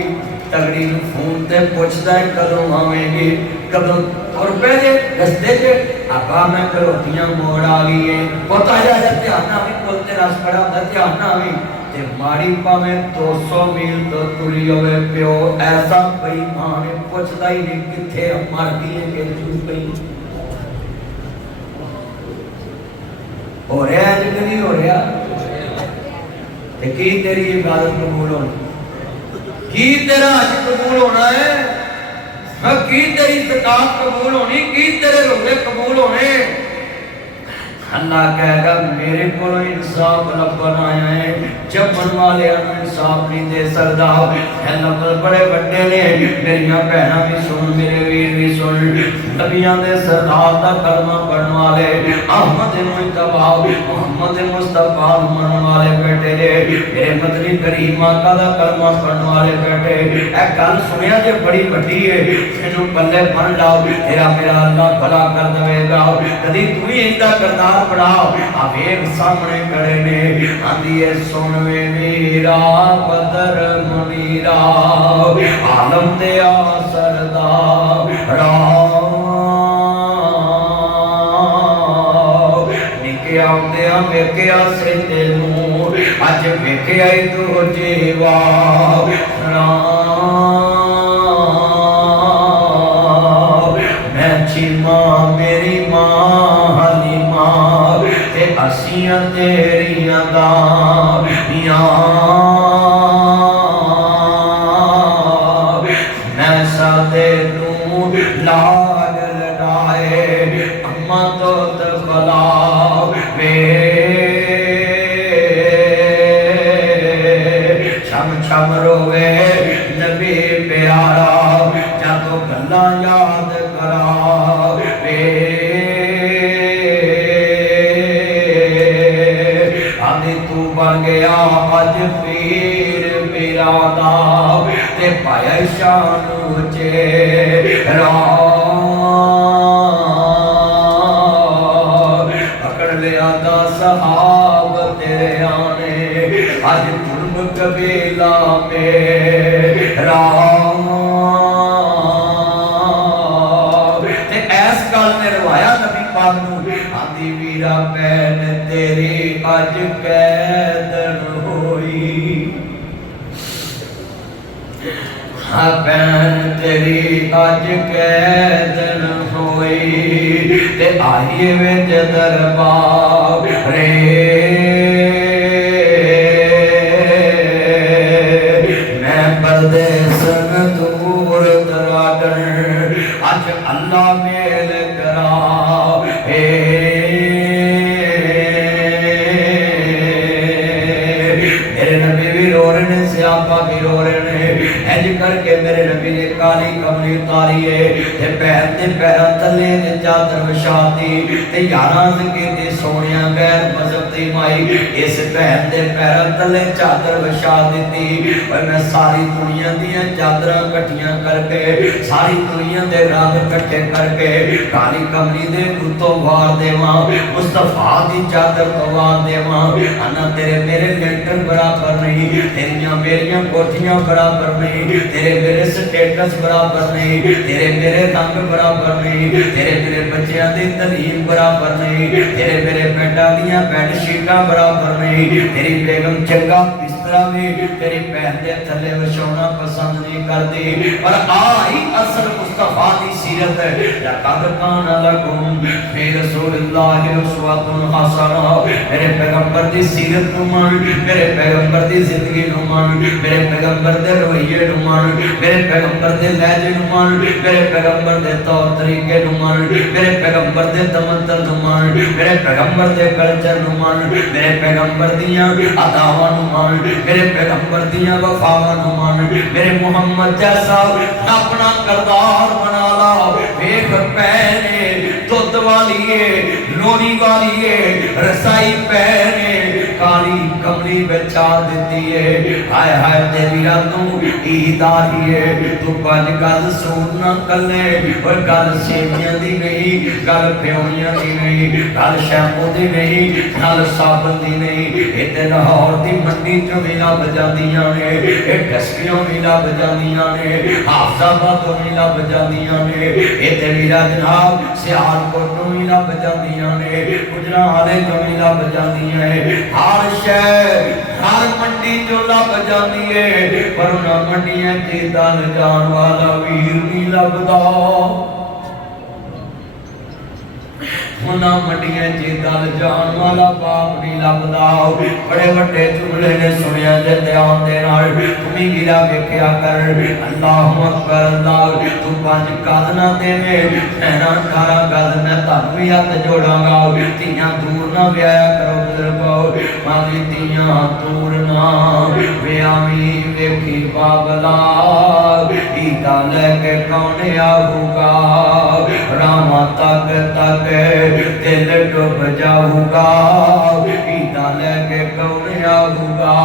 तगड़ी नूं फोन ते पुछदा है कदों आवेंगे कदों और पहले रस्ते च आका मैं घरोटियां मोड़ आ गई है पता जा ध्यान ना भी पुल ते रस खड़ा होंदा ध्यान ना भी ते माड़ी भावें 200 मील तो तुरी होवे प्यो ऐसा बेईमान पुछदा ही नहीं किथे मर गई है कि चूक गई हो रहा है कि नहीं हो रहा ते की तेरी इबादत कबूल होनी, की तेरा हज कबूल होना है, की तेरी ज़कात कबूल होनी, की तेरे रोज़े कबूल होने। अल्लाह कहेगा मेरे को इंसाफ लभन आया है, जमन वाले इंसाफ नहीं दे सकता। लफ्ज़ बड़े बड़े ने, मेरिया भैन भी सुन, मेरे वीर भी सुन। नबियां दे सरदार दा कलमा पढ़न वाले अहमद मुस्तफा मोहम्मद मुस्तफा मन वाले बैठे ने, मेरे मदनी करीम आका दा कलमा पढ़न वाले बैठे। ए गल सुनिया जे बड़ी वड्डी है, इनू पल्ले बन लाओ, तेरा मेरा अल्लाह भला कर देगा। कदी तू ही इंदा करदार बनाओ। आवेग सामने खड़े ने, आंदी है सुन वे मेरा बदर मुनीरा, आलम दे सरदार निके आउंदे वेख्या से तेनू, अज वेख्या ही तू जीवा मैं चीमा मेरी मां हलीमा ते असियां तेरियां दानियां, मैं सादे नू लाल लड़ाए अम्मा तो तबला वे छम छम रोवे नबी प्यारा, जातो गल्ला याद करा वे। आदि तू बन गया अज पीर मेरा दा, ते पाया शान चेहरा, पकड़ लिया दा सहाब तेरे आने, अज जुर्म कबीला मेरा। ऐस गल ने रवाया नबी पाक नू, आंदी वीरा भैन तेरी अज कैदन होई, हाँ भैन तेरी अज कैदन होई, ते आइए विच दरबार रे मैं परदेसन दूर दराडन, अज अल्लाह मेल करा हे। मेरे नबी भी रो रहे ने, सियापा भी रो रहे ने, इंज करके मेरे नबी ने काली कमली उतारी है, ते पैर ते पैरां थल्ले ते चादर विछाती, ते यारां संगे ते सोनिया बैर मजबती माई इस भैन दे पैरां थल्ले चादर विछा दित्ती। पर मैं सारी दुनिया दियां चादरां इकट्ठियां करके, सारी दुनिया दे रंग इकट्ठे करके काली कमली दे उत्तों वार देवां, मुस्तफा दी चादर तो वार देवां। अन्ना तेरे मेरे लेंटर बराबर नहीं, तेरियां मेरियां कोठियां बराबर नहीं, तेरे मेरे स्टेटस बराबर नहीं, तेरे मेरे रंग बराबर नहीं, तेरे मेरे बच्चों की तलीम बराबर नहीं, तेरे मेरे बेटा दियां बेडशीटां बराबर नहीं, तेरी बेगम चंगा बिस्तरा भी तेरी भैन दे थल्ले विछाउणा पसंद नहीं करती। पर आई असल मुस्तफा दी सीरत, लक़द कान लकुम फी रसूलिल्लाहि उस्वतुन हसना। मेरे पैगंबर दी सीरत नूं मान, मेरे पैगंबर दी जिंदगी नूं मान, मेरे पैगंबर दे रवैये नूं मान, मेरे पैगंबर दे लहजे नूं मान, मेरे पैगंबर दे तौर तरीके नूं मान, मेरे पैगंबर दे तमद्दुन नूं मान, मेरे पैगंबर दे कल्चर नूं मान, मेरे पैगंबर दियां अदावां नूं मान, मेरे पैगंबर दियां वफावां नूं मान। मेरे मुहम्मद जैसा अपना करदार बना ला। वेख पैने दुध वाली है, लोनी वाली है, रसाई पैने काली कमली बिछा देती है। हाय हाय तेरी रातों ईद आ रही है, तू पंज गल सुनना कले, और गल सेवियां दी नहीं, गल प्योनियां दी नहीं, गल शैम्पू दी नहीं, गल साबन दी नहीं। इत्ते लाहौर दी मंडी चों भी लभ जांदियां ने, ये डस्कियों भी लभ जांदियां ने, हाफजाबाद तो भी लभ जांदियां ने, इत्ते वीरा जनाब सियालकोट तो भी लभ जांदियां ने, गुजरांवाले तो भी लभ जांदियां ने। हर शहर हर मंडी चो लभ जाती है, पर उन्हां मंडियां च दल जान वाला वीर नहीं लभदा। उन्हां मंडियां च दल जान वाला बाप नहीं लभदा। बड़े वड्डे जुमले ने सुनिया ते ध्यान दे नाल तू भी गिरा वेखिया कर। अल्लाहु अकबर अल्लाह तू 5 गज ना देवे मैं 18 गज मैं तुहानू भी हथ जोड़ांगा। धीआं दूर ना विआया करो बुजुर्गो, मादी धीआं दूर ना विआवी वेखी पागला ईदा लेके कौन आऊगा रामा तक तक दिल डूब जाऊगा ईदा लेके कौन आऊगा।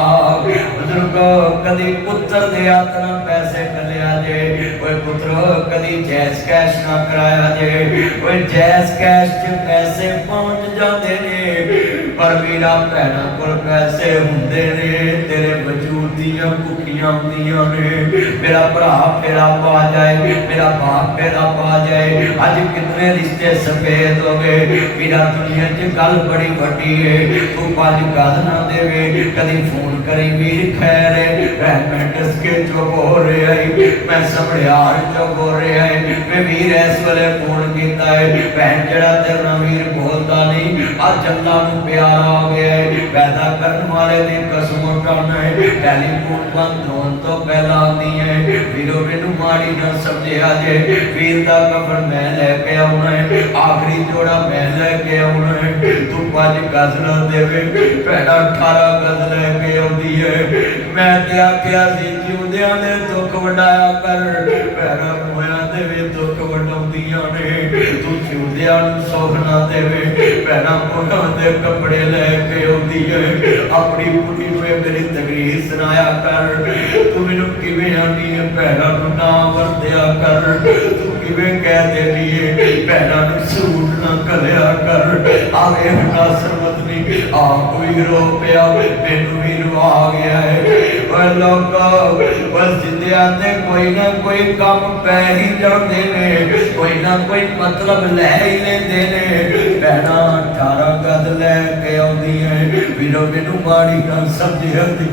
बुजुर्गो कदी पुत्र दे हथ ना पैसे टलिया जे, कोई पुत्र कदी जैस कैश ना कराया जे, कोई जैस कैश च पैसे पहुंच जाते ने पर मेरा भैणा कोल पैसे हुंदे ने तेरे वजूद दियां भुखियां हुंदियां ने। मेरा भरा फेरा पा जाए, मेरा बाप फेरा पा जाए। अज कितने रिश्ते सफेद हो गए। मेरा दुनिया च गल बड़ी वड्डी है, तू 5 गज ना देवे कदी फोन करी वीर खैर है मैं डसके चुप हो रहा है, मैं समझियार चुप हो रहा है। मैं वीर इस वेले फोन किया है भैन जड़ा तेरे नाल वीर बोलता नहीं अज अल्लाह नूं प्यार आ गया है। पैदा करने वाले दी कसम उठाना है, टेलीफोन बंद होने तो पहला आती है वीरो मैनू माड़ी ना समझिया जे। वीर दा कफन मैं लैके आउणा है, आखिरी जोड़ा मैं लैके आउणा है। तू 5 गज ना देवे भैणा 18 गज लैके आउंदी है। मैं ते आखिया सी जिउंदियां दे दुख वंडाया कर, भैणा मोया दे वे दुख वंडाउंदियां ने। तू जिउंदियां नूं सुख ना देवे भैणा मोया दे कपड़े लैके आउंदी है। अपनी बुढ़ी नूं मेरी तकरीर सुनाया कर, तू मैनू किवें आंदी है भैणा नूं ना वरतिया कर, तू किवें कह देनी है भैणा नूं सूट ना घलिया कर। आवे नासर मदनी आ कोई रो पिया मैनू भी रुआ गया है। और लोगों बस जिंदगियां ते कोई ना कोई काम पै ही जाते ने, कोई ना कोई मतलब लै ही लेंदे ने। भैणा 18 गज लैके आउंदी है वीरो मैनू माड़ी ना समझिया जी,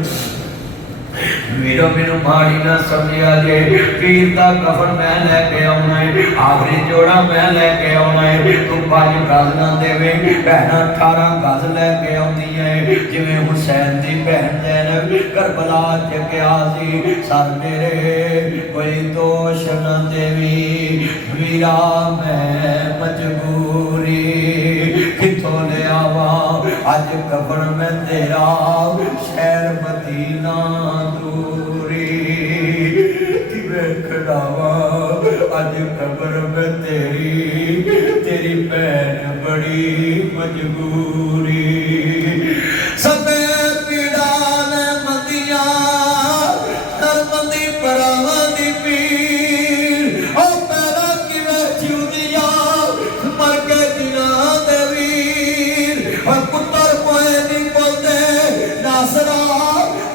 वीरो मैनू माड़ी ना समझिया जे। वीर दा कफन मैं लैके आउणा है, आखिरी जोड़ा मैं लैके आउणा है। तू 5 गज ना देवे भैणा 18 गज लैके आउंदी है। जिवें हुसैन दी भैन ज़ैनब करबला च गया सी सर मेरे कोई दोष ना देवी वीरा मैं मजबूरी किथों ले आवा अज कफन में तेरा शहर मदीना दूरी किवें खड़ावा अज कब्र में तेरी तेरी भैन बड़ी मजबूरी। सबे पीड़ा ने मंदिया सरबंदी परावां दी पीर ओ पैरा किवें जिउंदिया मर के दिनां दे वीर। और पुत्तर पोए नी बोलदे नासरा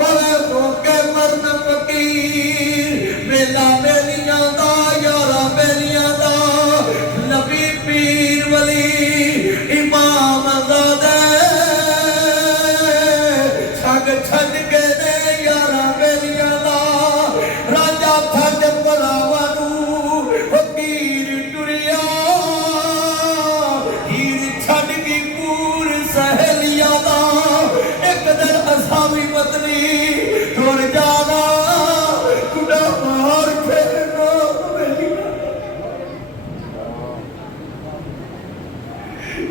पवे रोके मरन फकीर। मेला मेलियां दा यारा मेलियां दा नबी पीर वली इमाम ज़ादे छग छड के दे यारा मेलियां दा राजा छड भरावां नूं फकीर टुरिया हीर छड की पूर सहेलियां दा। एक दिन असां भी वतनी तुर जाना कुड़ा मार फेरना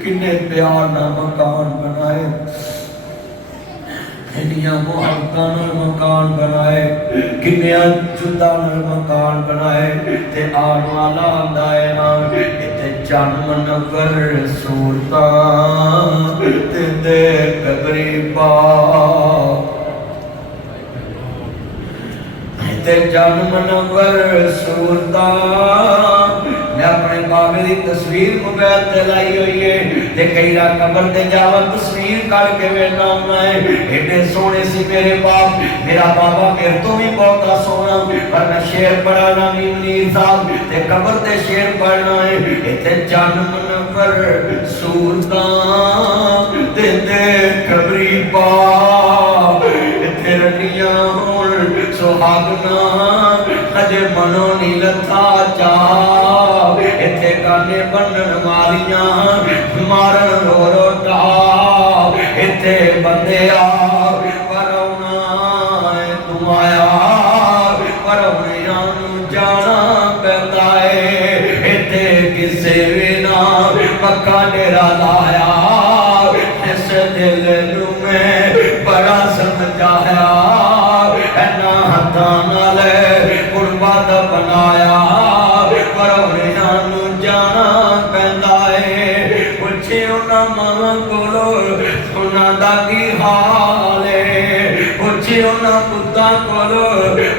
किन्ने प्यार ना मकान बनाए, किन्नियां मुहब्बतां नाल मकान बनाए, किन्नियां जुदा नाल मकान बनाए। ते आण वाला आंदा है ना इत्थे जन्म नगर सूरतां ते कबरी पाक ते जन्म नगर सूरतां। मैं अपने बाबे की तस्वीर मोबाइल ते लाई हुई है ते कई रात कब्र ते जावा तस्वीर काट के वेखना होना है। एडे सोने सी मेरे बाप, मेरा बाबा मेरे तो भी बहुत सोना, पर मैं शेर पढ़ा ना मीर साहब ते कब्र ते शेर पढ़ना है। इत्थे जन्म नगर सूरतां ते कबरी पाक इत्थे रटियां होण ਸੁਹਾਗਣਾ ਅਜੇ ਮਨੋਂ ਨੀ ਲੱਥਾ ਚਾ ਇੱਥੇ ਗਾਨੇ ਬੰਨਣ ਵਾਲੀਆਂ ਮਾਰਨ ਰੋ ਰੋ ਢਾ ਇੱਥੇ ਬੰਦਿਆ ਪਰਉਣਾ ਤੂੰ ਆਇਆ ਪਰਉਣਿਆਂ ਨੂੰ ਜਾਣਾ ਪੈਂਦਾ ਏ ਇੱਥੇ ਕਿਸੇ ਵੀ ਨਾ ਪੱਕਾ ਡੇਰਾ ਲਾਇਆ ਇਸ ਦਿਲ ਨੂੰ ਮੈਂ ਬੜਾ ਸਮਝਾਇਆ ਇਹਨਾਂ ਹੱਥਾਂ ਨਾਲ ਗੁਰਬਤ ਬਣਾਇਆ ਪਰਉਣਿਆਂ ਨੂੰ ਜਾਣਾ ਪੈਂਦਾ ਏ ਪੁੱਛੇ ਉਹਨਾਂ ਮਾਂ ਕੋਲੋਂ ਉਹਨਾਂ ਦਾ ਕੀ ਹਾਲ ਏ ਪੁੱਛੇ ਉਹਨਾਂ ਪੁੱਤਾਂ ਕੋਲੋਂ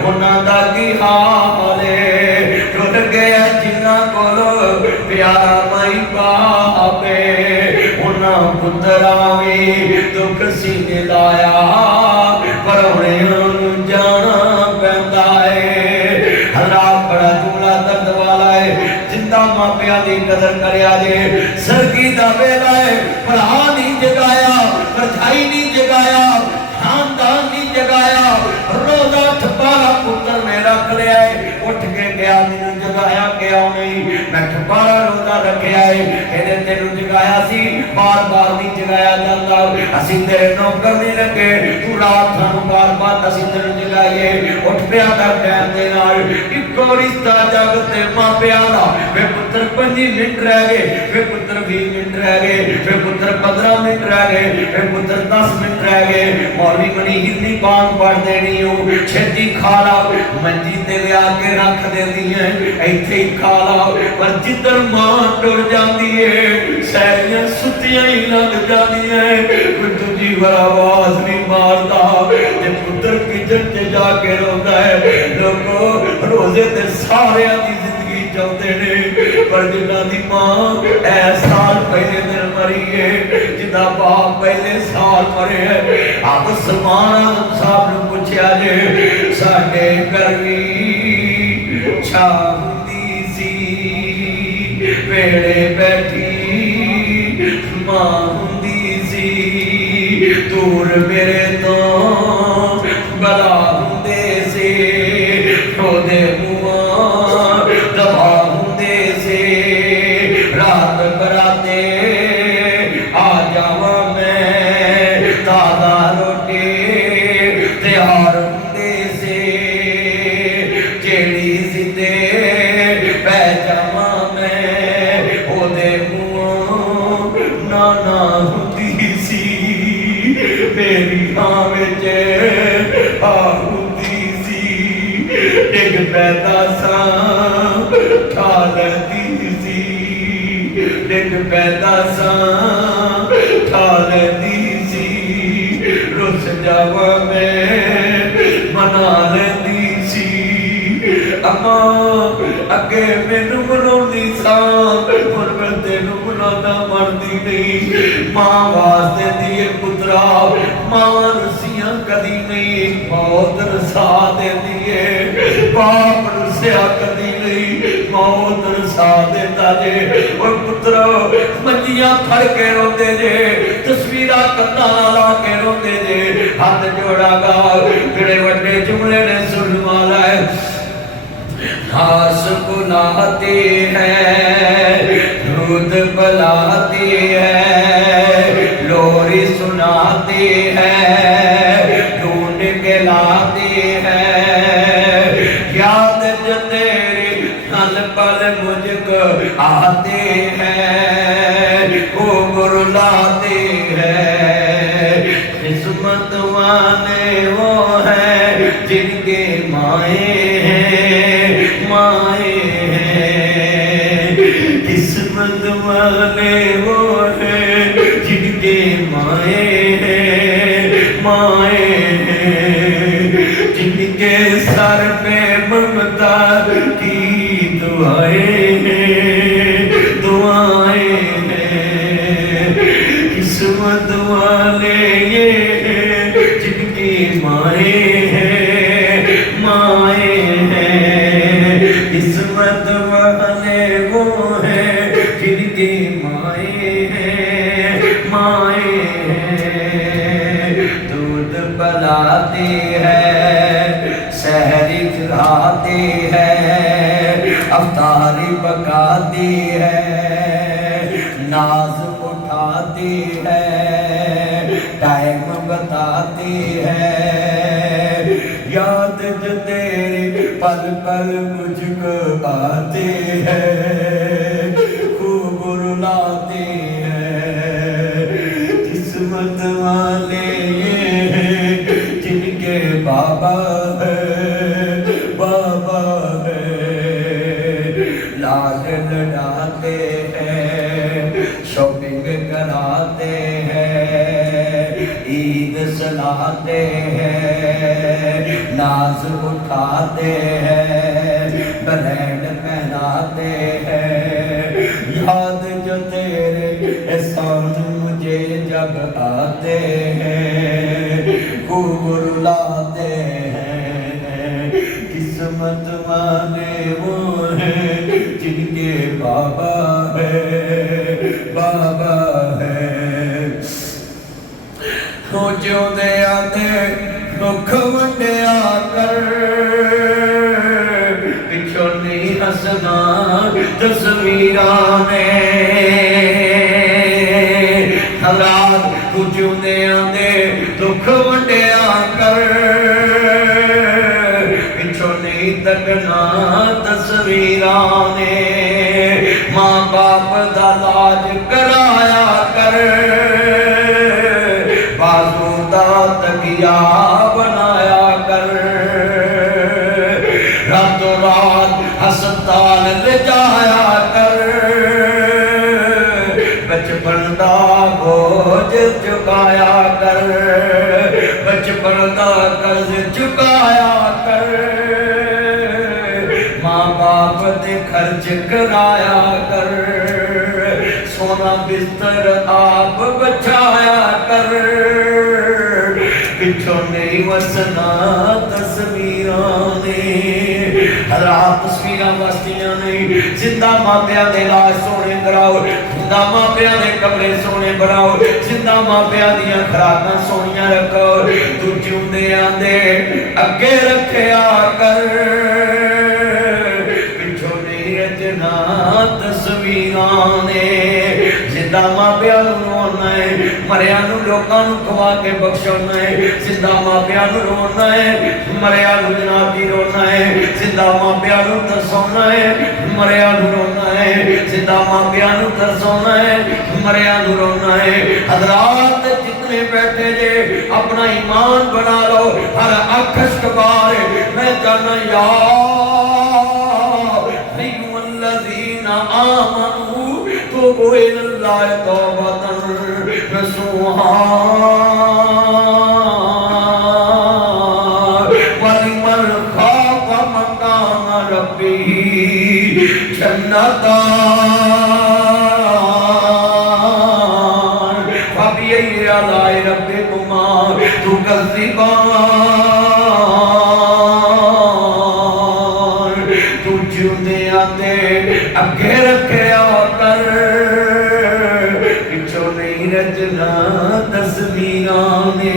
ਉਹਨਾਂ ਦਾ ਕੀ ਹਾਲ ਏ ਟੁੱਟ ਗਿਆ ਜਿਨ੍ਹਾਂ ਕੋਲੋਂ ਪਿਆਰਾ ਮਾਈ ਬਾਪ ਏ ਉਹਨਾਂ ਪੁੱਤਰਾਂ ਵੀ ਦੁੱਖ ਸੀਨੇ ਲਾਇਆ ਪਰਉਣਿਆਂ ਨੂੰ ਜਾਣਾ ਪੈਂਦਾ ਏ ਹਾਲਾਤ ਬੜਾ ਦੁਲਾ ਦਰਦ ਵਾਲਾ ਏ ਜਿੰਦਾ ਮਾਪਿਆਂ ਦੀ ਕਦਰ ਕਰਿਆ ਜੇ ਸਰਗੀ ਦਾ ਵੇਲਾ ਏ ਭਰਾ ਨਹੀਂ ਜਗਾਇਆ ਭਰਜਾਈ ਨਹੀਂ ਜਗਾਇਆ ਖਾਨਦਾਨ ਨਹੀਂ ਜਗਾਇਆ ਰੋਜ਼ਾ ਠਪਾਰਾ ਪੁੱਤਰ ਨੇ ਰੱਖ ਲਿਆ ਏ ਉੱਠ ਕੇ ਗਿਆ ਮੈਨੂੰ ਜਗਾਇਆ ਕਿਉਂ ਨਹੀਂ ਮੈਂ ਠਪਾਰਾ ਰੋਜ਼ਾ ਰੱਖਿਆ ਏ ਇਹਨੇ ਤੈਨੂੰ ਜਗਾਇਆ ਸੀ ਬਾਰ-ਬਾਰ ਨਹੀਂ ਜਗਾਇਆ ਜਾਂਦਾ ਅਸੀਂ ਤੇਰੇ ਨੌਕਰ ਨਹੀਂ ਲੱਗੇ ਤੂੰ ਰਾਤ ਸਾਨੂੰ ਬਾਰ-ਬਾਰ ਅਸੀਂ ਤੈਨੂੰ ਜਗਾਈਏ ਉੱਠ ਪਿਆ ਕਰ ਟਾਈਮ ਦੇ ਨਾਲ ਇੱਕੋ ਰਿਸ਼ਤਾ ਜਗ ਤੇ ਮਾਪਿਆਂ ਦਾ ਵੇ ਪੁੱਤਰ 5 ਮਿੰਟ ਰਹਿ ਗਏ ਵੇ ਪੁੱਤਰ 20 ਮਿੰਟ ਰਹਿ ਗਏ ਵੇ ਪੁੱਤਰ 15 ਮਿੰਟ ਰਹਿ ਗਏ ਵੇ ਪੁੱਤਰ 10 ਮਿੰਟ ਰਹਿ ਗਏ ਮੌਲਵੀ ਬਣੀ ਹਿੰਦੀ ਬਾਤ ਪੜ ਦੇਣੀ ਉਹ ਛੇਤੀ ਖਾ ਲਾ ਮੰਜੀ ਤੇ ਲਿਆ ਕੇ ਰੱਖ ਦਿੰਦੀ ਹੈ ਇੱਥੇ ਹੀ ਖਾ ਲਾ ਪਰ ਜਿੱਧਰ ਮਾਂ ਟੁਰ ਜਾਂਦੀ ਏ ਸੈਰੀਆਂ ਸੁੱਤੀਆਂ ਹੀ ਲੰਘ ਜਾਂਦੀਆਂ ਕੋਈ ਦੂਜੀ ਵਾਰ ਆਵਾਜ਼ ਨਹੀਂ ਮਾਰਦਾ ਤੇ ਪੁੱਤਰ ਕਿਚਨ 'ਚ ਜਾ ਕੇ ਰੋਂਦਾ ਹੈ ਲੋਕੋ ਰੋਜ਼ੇ ਤੇ ਸਾਰਿਆਂ ਦੀ ਜ਼ਿੰਦਗੀ ਚਾਹੁੰਦੇ ਨੇ ਪਰ ਜਿਨ੍ਹਾਂ ਦੀ ਮਾਂ ਐ ਸਾਲ ਪਹਿਲੇ ਦਿਨ ਮਰੀ ਏ ਜਿੱਦਾਂ ਬਾਪ ਪਹਿਲੇ ਸਾਲ ਮਰਿਆ ਆਪ ਸਮਾਨ ਸਾਹਿਬ ਨੂੰ ਪੁੱਛਿਆ ਜੇ ਸਾਡੇ ਘਰ ਵੀ ਛਾ ਹੁੰਦੀ ਸੀ ਵੇਲੇ ਬੈਠੀ ਮਾਂ ਹੁੰਦੀ ਸੀ ਦੂਰ ਮੇਰੇ ਤੋਂ ਬਲਾ ਹੁੰਦੇ ਸੀ ਉਹਦੇ ਮੂੰਹਾਂ ਦਬਾ ਹੁੰਦੇ ਸੀ ਰਾਤ ਬਰਾਤੇ ਆ ਜਾਵਾਂ ਮੈਂ ਤਾਜ਼ਾ ਰੋਟੀ ਤਿਆਰ ਹੁੰਦੇ ਸੀ ਜਿਹੜੀ ਸਿੱਧੇ ਪੈ ਜਾਵਾਂ ਮੈਂ ਉਹਦੇ ਮੂੰਹ ਨਾ ਹੁੰਦੀ ਸੀ ਮੇਰੀ ਹਾਂ ਵਿੱਚ ਆ ਹੁੰਦੀ ਸੀ ਡਿੱਗ ਪੈਦਾ ਸਾਂ ਠਾ ਲੈਂਦੀ ਸੀ ਡਿੱਗ ਪੈਦਾ ਸਾਂ ਠਾ ਲੈਂਦੀ ਸੀ ਰੁੱਸ ਜਾਵਾਂ ਮੈਂ ਮਨਾ ਲੈਂਦੀ ਸੀ ਅਮਾ ਅੱਗੇ ਮੈਨੂੰ ਬਣਾਉਂਦੀ ਸਾਂ ਹੁਣ ਮੈਂ ਤੈਨੂੰ ਬਣਾਉਂਦਾ ਮਰਦੀ ਨਹੀਂ ਮਾਂ ਵਾਸਤੇ ਦੀਏ ਪੁੱਤਰਾ ਮਾਂ ਰਸੀਆਂ ਕਦੀ ਨਹੀਂ ਮੌਤ ਰਸਾ ਦਿੰਦੀ ਏ ਬਾਪ ਰਸਿਆ ਕਦੀ ਨਹੀਂ ਮੌਤ ਰਸਾ ਦਿੰਦਾ ਜੇ ਓਏ ਪੁੱਤਰਾ ਮੰਜੀਆਂ ਫੜ ਕੇ ਰੋਂਦੇ ਜੇ ਤਸਵੀਰਾਂ ਕੰਨਾਂ ਨਾਲ ਲਾ ਕੇ ਰੋਂਦੇ ਜੇ ਹੱਥ ਜੋੜਾਗਾ ਜਿਹੜੇ ਵੱਡੇ ਜੁਮਲੇ ਨੇ ਸੁਣ ਵਾਲਾ ਹੈ घास बुलाती है दूध पिलाती है लोरी सुनाती है ढूंढ के लाती है याद जो तेरी हल पल मुझको आती है वो बुलाती है किस्मत वाले वो है जिनके माए माए हैं किस्मत वाले वो हैं जिनके माए हैं माए हैं जिनके सर पे ममता की दुआएं हैं दुआएं हैं किस्मत वाले ये हैं जिनकी माए हैं माए किस्मत वाले वो हैं जिनकी माए हैं माए हैं दूध पिलाती है शहर सिखाती है, अफ्तारी पकाती है, नाज उठाती है, टाइम बताती है, याद जो तेरी पल पल मुझको आती है, खूब रुलाती है। किस्मत वाले ये हैं जिनके बाबा है, बाबा है। लाल लड़ाते हैं, शॉपिंग कराते हैं, ईद सुनाते हैं, नाज उठाते हैं, ब्रांड पहनाते हैं। याद जो तेरे एहसान मुझे जब आते हैं, खूब रुलाते हैं। किस्मत वाले वो हैं जिनके बाबा है, बाबा है। हो जिਉਂਦੇ ਆਂਦੇ ਦੁੱਖ ਵੰਡਿਆ ਕਰ, ਪਿੱਛੋਂ ਨਹੀਂ ਹੱਸਣਾ ਤਸਵੀਰਾਂ ਨੇ। ਹਜ਼ਾਰ ਤੂੰ ਜਿਉਂਦੇ ਆਂਦੇ ਦੁੱਖ ਵੰਡਿਆ ਕਰ, ਪਿੱਛੋਂ ਨਹੀਂ ਤੱਕਣਾ ਤਸਵੀਰਾਂ ਨੇ। ਮਾਂ ਬਾਪ ਦਾ ਲਾਜ ਕਰਾਇਆ ਕਰ, बाजू दा तकिया बनाया कर, रातों रात हस्पताल ले जाया कर। बचपन दा बोझ चुकाया कर, बचपन दा कर्ज चुकाया कर। माँ बाप दे खर्च कराया कर, सोना बिस्तर आप बचाया कर। पिछों नहीं वसना तस्वीरां ने, हज़रात तस्वीरां वसदियां नहीं। जिंदा मापियां दे इलाज सोने कराओ, जिंदा मापियां दे कमरे सोने बनाओ, जिंदा मापियां दियां खुराकां सोनियां रखो। तू जिउंदे आंदे अगे रखिया कर, पिछों नहीं रचना तस्वीरां ने। जिंदा मापिया रोना है, मरिया लोगों खवा के बख्शना है। जिंदा मापिया रोना है, मरिया जनाबी रोना है। जिंदा मापिया तरसाना है, मरिया रोना है। जिंदा मापिया तरसाना है, मरिया रोना है। हज़रात जितने बैठे जे अपना ईमान बना लो, हर अखश कबार मैं कहना यार अय्युहल्लज़ीना आमनू तूबू इलल्लाहि तौबतन नसूहा वलिमन खाफ़ मक़ाम रब्बिही जन्नतान फबिअय्यि आलाइ रब्बिकुमा तुकज़्ज़िबान। तू जिउंदे आंदे अगे रखिया कर, पिछों नहीं रचना तस्वीरां ने।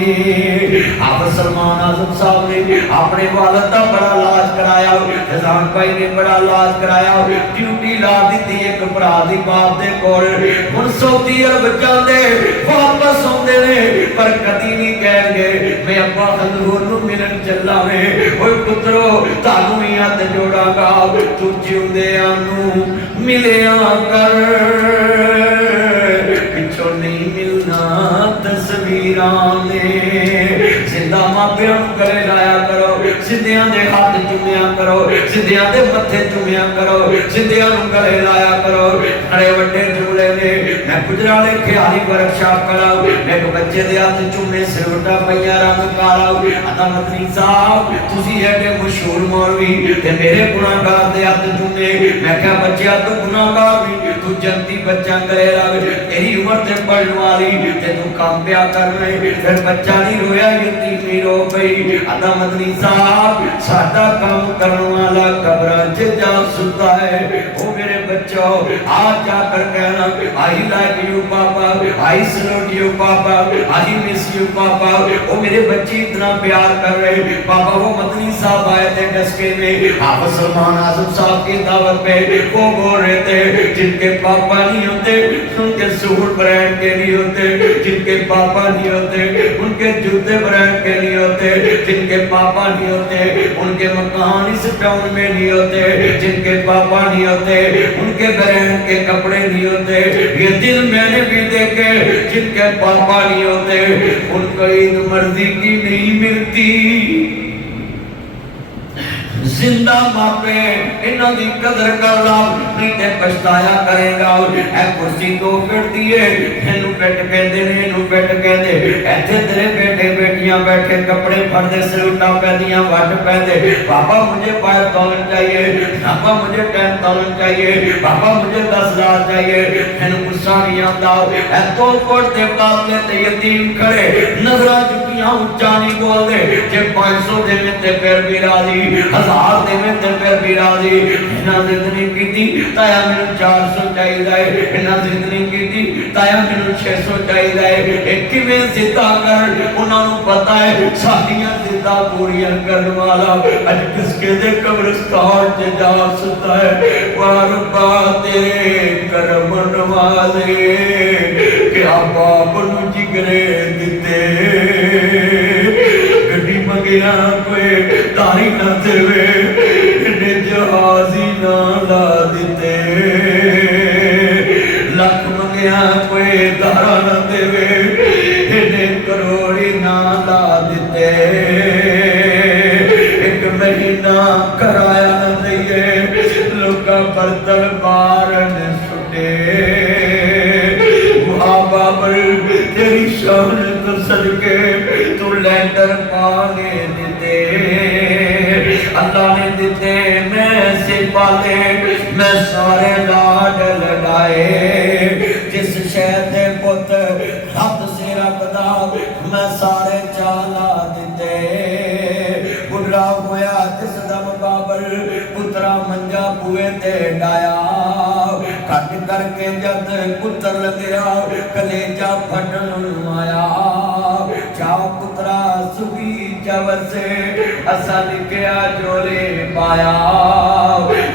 आप सलमान आज़म साहब ने अपने वालिद का बड़ा इलाज कराया, खजान भाई ने बड़ा इलाज कराया। ड्यूटी ला दी एक भरा दी बाप दे कोल। हुण सऊदी अरब जांदे वापस आउंदे ने, पर कदी नहीं कहणगे मैं अब्बा हजूर नूं मिलन चला वे। ओए पुत्रो तानू ही हथ जोड़ांगा, तू जिउंदिआं नूं मिलिया कर, पिछों नहीं मिलना तस्वीरां ने। जिंदा मापियां नूं गले लाया करो, सिद्धियां दे हाथ चुमिया करो, सिद्धियां दे मत्थे चुमिया करो, सिद्धियां नूं गले लाया करो। बड़े वड्डे जुमले ने मैं गुजराले ख्याली वर्कशॉप कराओ, मैं बच्चे दे हाथ चुमे सिरवटा पईया रंग काराओ। अता मदनी साहब तुसी एडे मशहूर मौलवी ते मेरे गुनाहगार दे हाथ चुमे। मैं क्या बच्चा तू गुनाहगार भी, तू जंती बच्चा करे लग, तेरी उम्र ते पढ़न वाली ते तू काम पिया कर रहे। फिर बच्चा नहीं रोया, यतीमी रो पई। अता मदनी साहब साडा काम करन वाला कब्रां च जा सुता है। ओ मेरे बच्चो जाओ, आज जाकर कहना आई लाइक यू पापा, आई सैल्यूट यू पापा, आई मिस यू पापा। वो मेरे बच्चे इतना प्यार कर रहे पापा। वो मदनी साहब आए थे डस्के में, आप सलमान आजम साहब की दावत पे, वो बोल रहे थे जिनके पापा नहीं होते उनके सूट ब्रांड के नहीं होते, जिनके पापा नहीं होते उनके जूते ब्रांड के नहीं होते, जिनके पापा नहीं होते उनके मकान इस टाउन में नहीं होते, जिनके पापा नहीं होते उनके ब्रांड के कपड़े नहीं होते। ये दिल मैंने भी देखे जिनके पापा नहीं होते उनको ईद मर्जी की नहीं मिलती। जिंदा मापे इन्हों की कदर कर ला, नहीं ते पछताया करेगा। ए कुर्सी तो फिरती है, इनू पेट कहते ने, इनू पेट कहते। ऐथे तेरे बेटे बेटियां बैठे कपड़े फड़दे, सलूटा पैदियां वट पैदे, पापा मुझे फायर तोलन चाहिए, पापा मुझे 10 तोलन चाहिए, पापा मुझे 10,000 चाहिए। इनू गुस्सा नहीं आता। ए तो पड़ते काबले ते यतीम खड़े, नजरा झुकियां उच्चा नहीं बोलते। जे 500 देवे ते फिर भी राजी, 1000 देवे ते फिर भी राजी। इन्हां जिद नहीं कीती ताया मैनू 400 चाहिदा है, इन्हां जिद नहीं कीती ताया मैनू 600 चाहिदा है। ए किवें जिद्दां कर, उन्हां नू पता है साडियां जिद्दां पूरीआं करन वाला अज किसके दे कब्रिस्तान च जा सुता है। रब्बा तेरे करम नवाज़े, क्या बाप नू जिगरे दिते, गड्डी मंगिया कोई तारी ना देवे, इन्हें जहाज ही ना ला दिते, लख मंगिया कोई तारा ना देवे, इन्हें करोड़ ही ना ला दिते, एक महीना कराया ना दइए, लोका बर्तन मारन सुटे। बाबर तेरी शान तो सदके तू लैंडर पाने दिते, अल्लाह ने दिते मैं से पाले, मैं सारे लाड लगाए। जिस शहर दे पुत हद से रखदा, मैं सारे चाला दिते। बुढ़ा होया जिस दम बाबर, पुत्रा मंजा बुए ते डाया, कट करके जद पुत्र लग्या कलेजा फटन आया। जा पुत्रा सुखी जवसे, असा लिखिया जोले पाया।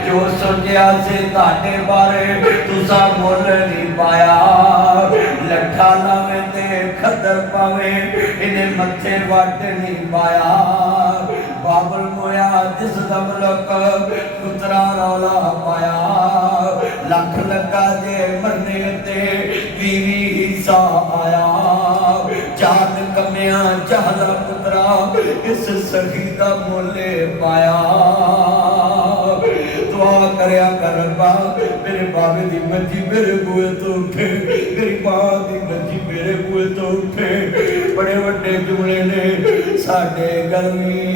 जो सोचा से ताटे बारे तुसा मुल नहीं पाया। लठा लावे ते खदर पावे, इन्हें मथे वट नहीं पाया। बाबल मोया जिस दम लक पुत्रा रौला पाया। लख लगा जे मरने ते बीवी हिस्सा आया। चांद कमिया चाहला पुत्रा, इस सही दा मोले पाया। दुआ करया कर रब्बा, मेरे बाबे दी मंजी मेरे बूए तो उठे, मेरी मां दी मंजी मेरे बूए तो उठे। बड़े वड्डे जुमले ने साडे गर्मी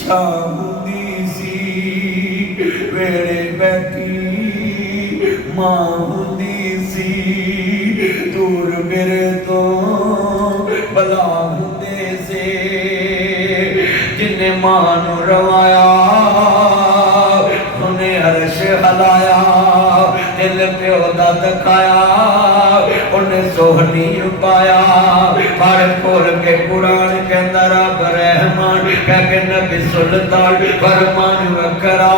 छां हुंदी सी, वेड़े बैठी मां हुंदी सी। दूर मेरे तो भला हुंदे से, जिन्हें मां नू रवाया उन्हें अर्श हलाया। दिल प्यो दा दिखाया उन्हें सोहनी पाया। पढ़ खोल के कुरान के अंदर रब रहमान कह के नबी सुल्तान फरमान वकरा।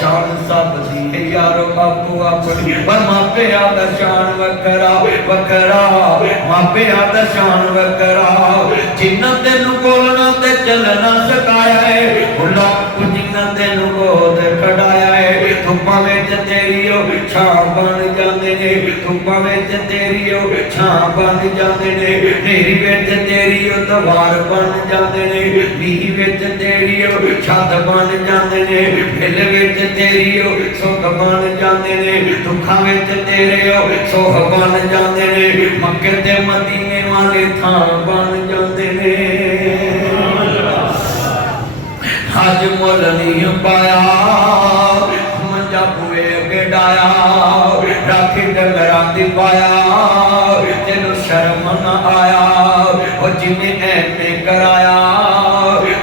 शान सब दी यारो बापू अपनी, पर मापे आदा शान वकरा वकरा, मापे आदा शान वकरा। जिन्ना तेनू बोलना ते चलना सिखाया है, उन्ना जिन्ना तेनू गोद खड़ाया है। धुप्पा विच तेरी छां बन जांदे ने, धुप्पा विच तेरी छां बन जांदे ने। नेरी विच तेरी दवार बन जांदे ने, मींह विच तेरी छत बन जांदे ने। हिल विच तेरी सुख बन जांदे ने, दुखां विच तेरे सुख बन जांदे ने। मक्के ते मदीने वाले थां बन जांदे ने। अज मुल नहीं पाया, मंजा बुए अगे डाया। राखी डंगरां दी पाया, तेनू शर्म न आया। ओ जिन्हें ऐने कराया,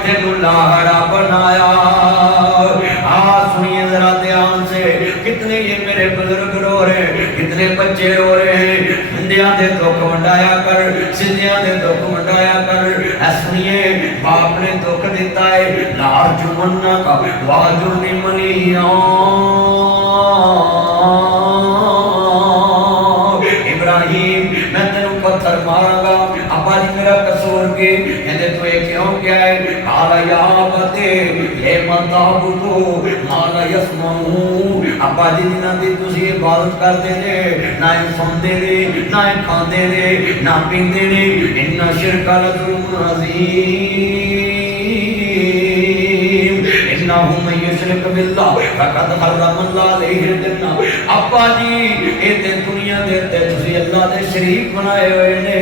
तेनू लाहड़ा बनाया। आ सुनी बच्चे रो रहे हैं, हिंदियां दे दुख वंडाया कर, सिंधियां दे दुख वंडाया कर। ऐ सुनिए बाप ने दुख दिता है, लार जुमन्ना का वाजुर निमनिया इब्राहिम मैं तेनू पत्थर मारांगा। अब्बा जी मेरा कसूर के कहते तू ये क्यों क्या है? काला या बते ले मताबुदो माला यसमाऊ। अब्बा जी जिन्हां दी तुसीं इबादत करदे ने, ना ही सुनदे ने, ना ही खांदे ने, ना पींदे ने, इन्ना शिरका लज़ुल्मुन अज़ीम इन्नहु मन युशरिक बिल्लाह फक़द हर्रमल्लाहु अलैहिल जन्नह। अब्बा जी ये ते दुनिया दे ते तुसीं अल्लाह दे शरीक बनाए हुए ने,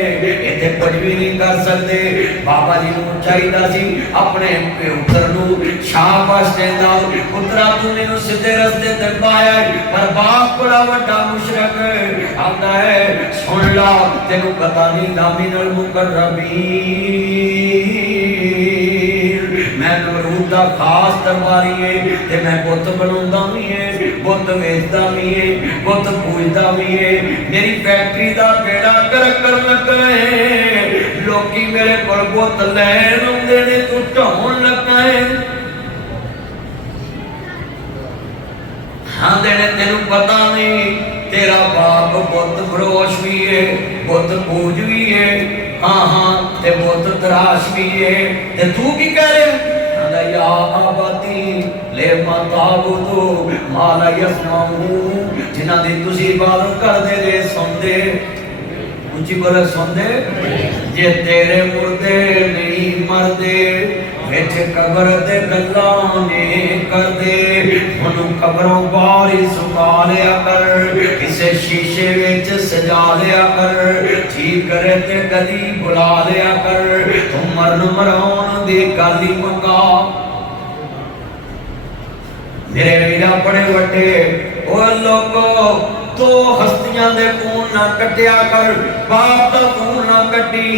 इत्थे कुछ भी नहीं कर सकते। बाबा जी नूं चाहिदा सी अपने पुत्र नूं शाबाश देंदा, पुत्रा तू मैनूं सीधे रस्ते ते पाया, पर बाप बड़ा वड्डा मुशरक आंदा है सुन ला तेनूं पता नहीं लामिनल मुकर्रबीन मैं नमरूद दा खास दरबारी है ते मैं बुत बनाउंदा भी है, बुत वेचदा भी है, बुत पूजदा भी है। मेरी फैक्ट्री दा बेड़ा गर्क कर लगा है, लोकी मेरे कोल बुत लैन आउंदे ने, तू ढाउण लगा है। हाँ देने तेनूं पता नहीं तेरा बाप बुत फरोश भी है, बुत पूज भी है, हाँ हाँ ते बुत तराश भी है। ते तू की कह रहे या आबादी ले मताबुदो माला यसमाऊ जिन्हां दी तुसीं इबादत करदे जे सुनदे ऊंची बोले सुनदे जे तेरे मुर्दे नहीं मरदे विच कबर दे गल्लां ने करदे उन्हों कबरों बाहर ही सुका लिया कर, किसे शीशे विच सजा लिया कर, जी करे ते गली बुला लिया कर, तू मरन मराउण दी गल ही मुका। मेरे वीरा बड़े वड्डे ओ लोगो तो हस्तियां दे खून ना कटिया कर, बाप दा खून ना कटी,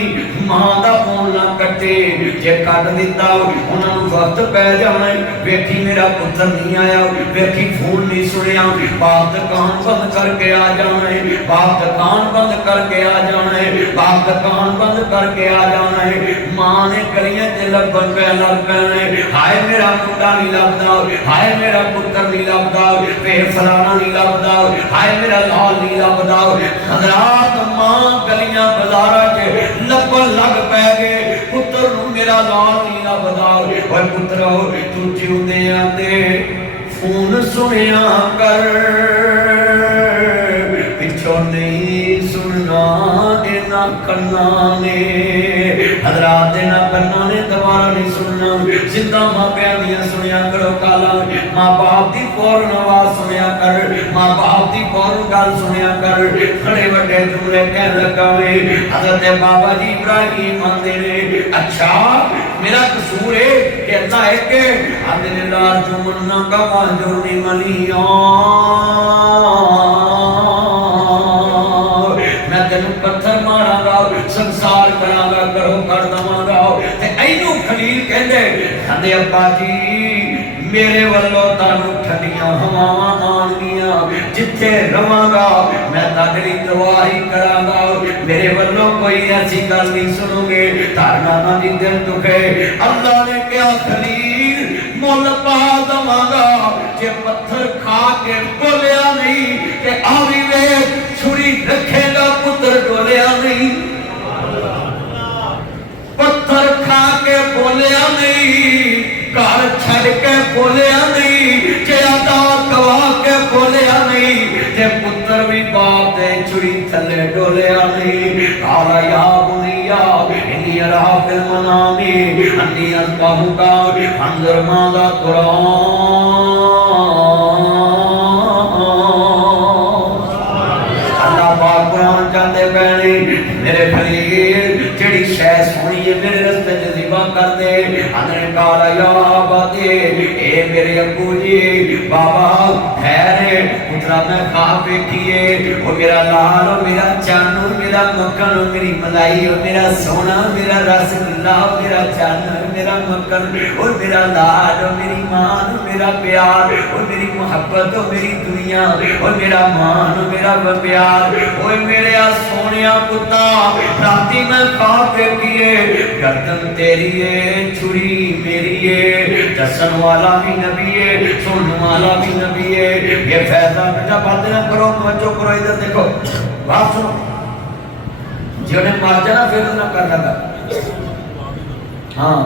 मां दा खून ना कटे। जे कट दिता उन्हां नूं वक्त पै जाना, वेखी मेरा पुत्र नहीं आया, वेखी फोन नहीं सुनिया, बाप दुकान बंद करके आ जाना है, बाप दुकान बंद करके आ जाना है, बाप दुकान बंद करके आ जाना है। मां ने गलियां च लभन पे लग पैने, हाय मेरा मुंडा नहीं लभदा, हाय मेरा पुत्र नहीं लभदा, वे फलाना नहीं लभदा, हाय मेरा लाल नहीं लभदा। हज़रात मां गलियां बाजारां च लभन लग पै गए, पुत्र नूं मेरा लाल नहीं लभदा। ओए पुत्रो तू जिउंदे आंदे फोन सुनिया कर, पिछों नहीं सुनना इन्हां कन्नां ने। हज़रात इन्हां कन्नां ने दोबारा नहीं सुनना, जिंदा मां प्यार दियां सुनिया करो काला, मां बाप दी फौरन आवाज सुनिया कर, मां बाप दी फौरन गल सुनिया कर। खड़े वड्डे दूरे कह लगा वे हज़रत बाबा जी इब्राहिम आंदे ने अच्छा मेरा कसूर है कि अल्लाह है के आंदे ने लार जुमन्ना का वाजुर निमनिया मैं तेनू पत्थर मारांगा, संसार करांगा, करो कर दवांगा। ते ऐनू खलील कहंदे कहंदे अब्बा जी मेरे वालों तानू ठंडियां हवावां आउणगियां, जिथे रवांगा मैं ताड़ी दवाई करांगा, मेरे वालों कोई ऐसी गल नहीं सुनोगे, तारना ना दी दिल दुखे। अल्लाह ने कहा खलील मुल पा दवांगा, जे पत्थर खा के बोलिया नहीं ते आवी वे छुरी रखेगा पुत्र डोलिया नहीं, पत्थर खा के बोलिया नहीं, घर छड़ के बोलिया नहीं, ज्यादा गवा के बोलिया नहीं, ते पुत्र भी बाप दे छुरी थले डोलिया नहीं। काला या बुनिया इन्नी अरा फिल मनामी अन्नी अस्बाहुका अंदर मादा कुरान जाते पैने मेरे खलील जेड़ी शै सोहनी है मेरे रस्ते च ज़िबा कर दे। अंदर काला या बाते ए मेरे अब्बू जी बाबा खैर पुत्रा मैं ख्वाब देखिए वो मेरा लाल हो मेरा चन्न हो मेरा मक्खन हो मेरी मलाई हो मेरा सोना मेरा रसगुल्ला हो मेरा चन्न हो मेरा मक्खन और मेरा लाल हो मेरी मान हो मेरा प्यार और मेरी मोहब्बत हो मेरी दुनिया और मेरा मान हो मेरा प्यार ओए मेरे सोने पुत्ता राती मैं ख्वाब देखिए गर्दन तेरी है छुरी मेरी है दसन वाला भी नबी है सुनने वाला भी नबी है ये फैसला बेटा बात ना करो तवज्जो करो इधर देखो बात सुनो जिन्हें मार जाना फिर ना करना था हाँ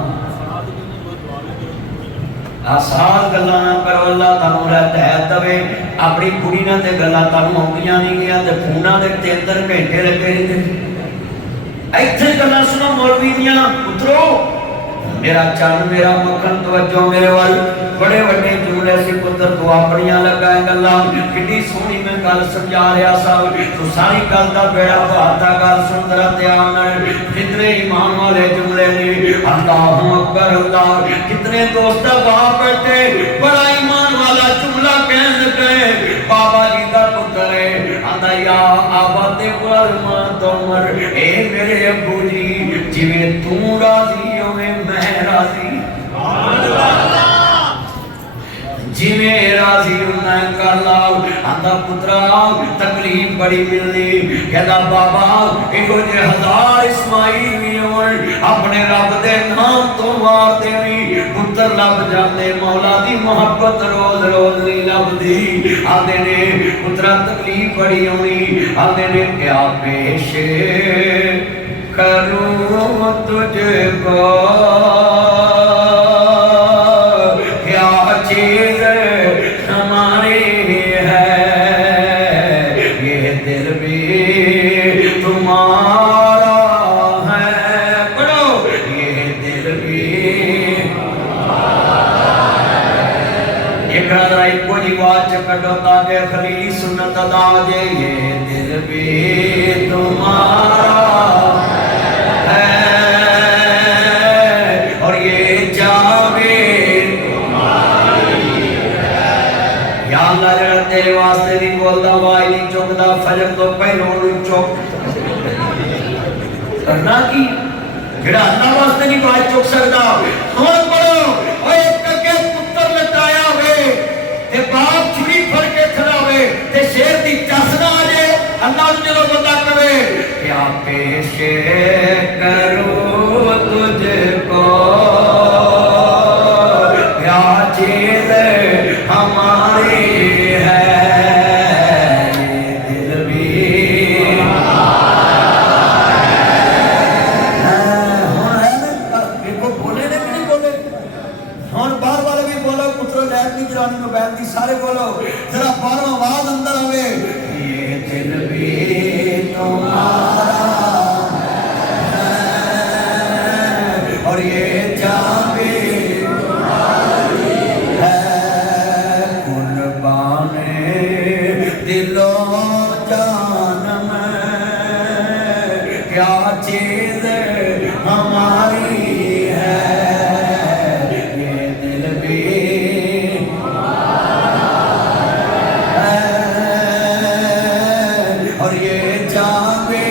आसान गल्लां ना करो अल्लाह तानू रहमत देवे अपनी कुड़ी नाल ते गल्लां तानू आउंदियां नहीं गईयां ते फोनां दे ते अंदर घंटे लगे रहंदे इत्थे गल्लां सुनो मौलवी दियां पुत्रो मेरा चन्न मेरा मक्खन तवज्जो मेरे वाल बड़े बड़े जुमले सी पुत्र तू अपनियां लगाए गल्लां कितनी सोहनी मैं गल समझा रहा सा तू सारी गल दा बेड़ा बहाता गल सुन जरा ध्यान नाल कितने ईमान वाले जुमले ने अल्लाहु अकबर अल्लाह कितने दोस्त बाप बैठे बड़ा ईमान वाला जुमला कहन लगे बाबा जी दा पुत्र है आंदा या आबादे वलमा तोमर ए मेरे अब्बू जी जिवें तू राजी होवे मैं राजी जिवें राजी मैं कर ला आंदा पुत्रा तकलीफ बड़ी मिलनी कहदा बाबा इहो जे हजार इस्माइल भी होण अपने रब दे नाम तो मार देवी पुत्र लब जाते मौला दी मोहब्बत रोज रोज नहीं लभदी आंदे ने पुत्रा तकलीफ बड़ी होनी आंदे ने क्या पेश करूं तुझको क्या चीज हमारी है ये दिल भी तुम्हारा है पढ़ो ये दिल भी एक को जी वाच कटो ताके खलील सुन्नत अदा जे ये दिल भी तुम्हारा और ये जावे या अल्लाह जरा तेरे वास्ते नहीं बोलता वाई नहीं चुकता फजर तो पहलों चुक करना की जेड़ा अल्लाह वास्ते नहीं बात चुक सकता हुन पढ़ो ओए कके पुत्र लटाया होवे ते बाप छुरी फड़ के खड़ा होवे ते शेर दी चस ना आ जाए अल्लाह ने जदों बंदा कहे क्या पेश करूं तुझको क्या चीज हमारी है ये दिल भी बोले ने नहीं बोले हुन बाहर वाले भी बोलो पुत्रो लैब की जवानी को बैठ दी सारे बोलो जरा बाहर आवाज अंदर आवे ये दिल भी तुम्हारा और ये जावे है कुर्बाने दिलो जान में क्या चीज हमारी है ये दिल भी और ये जावे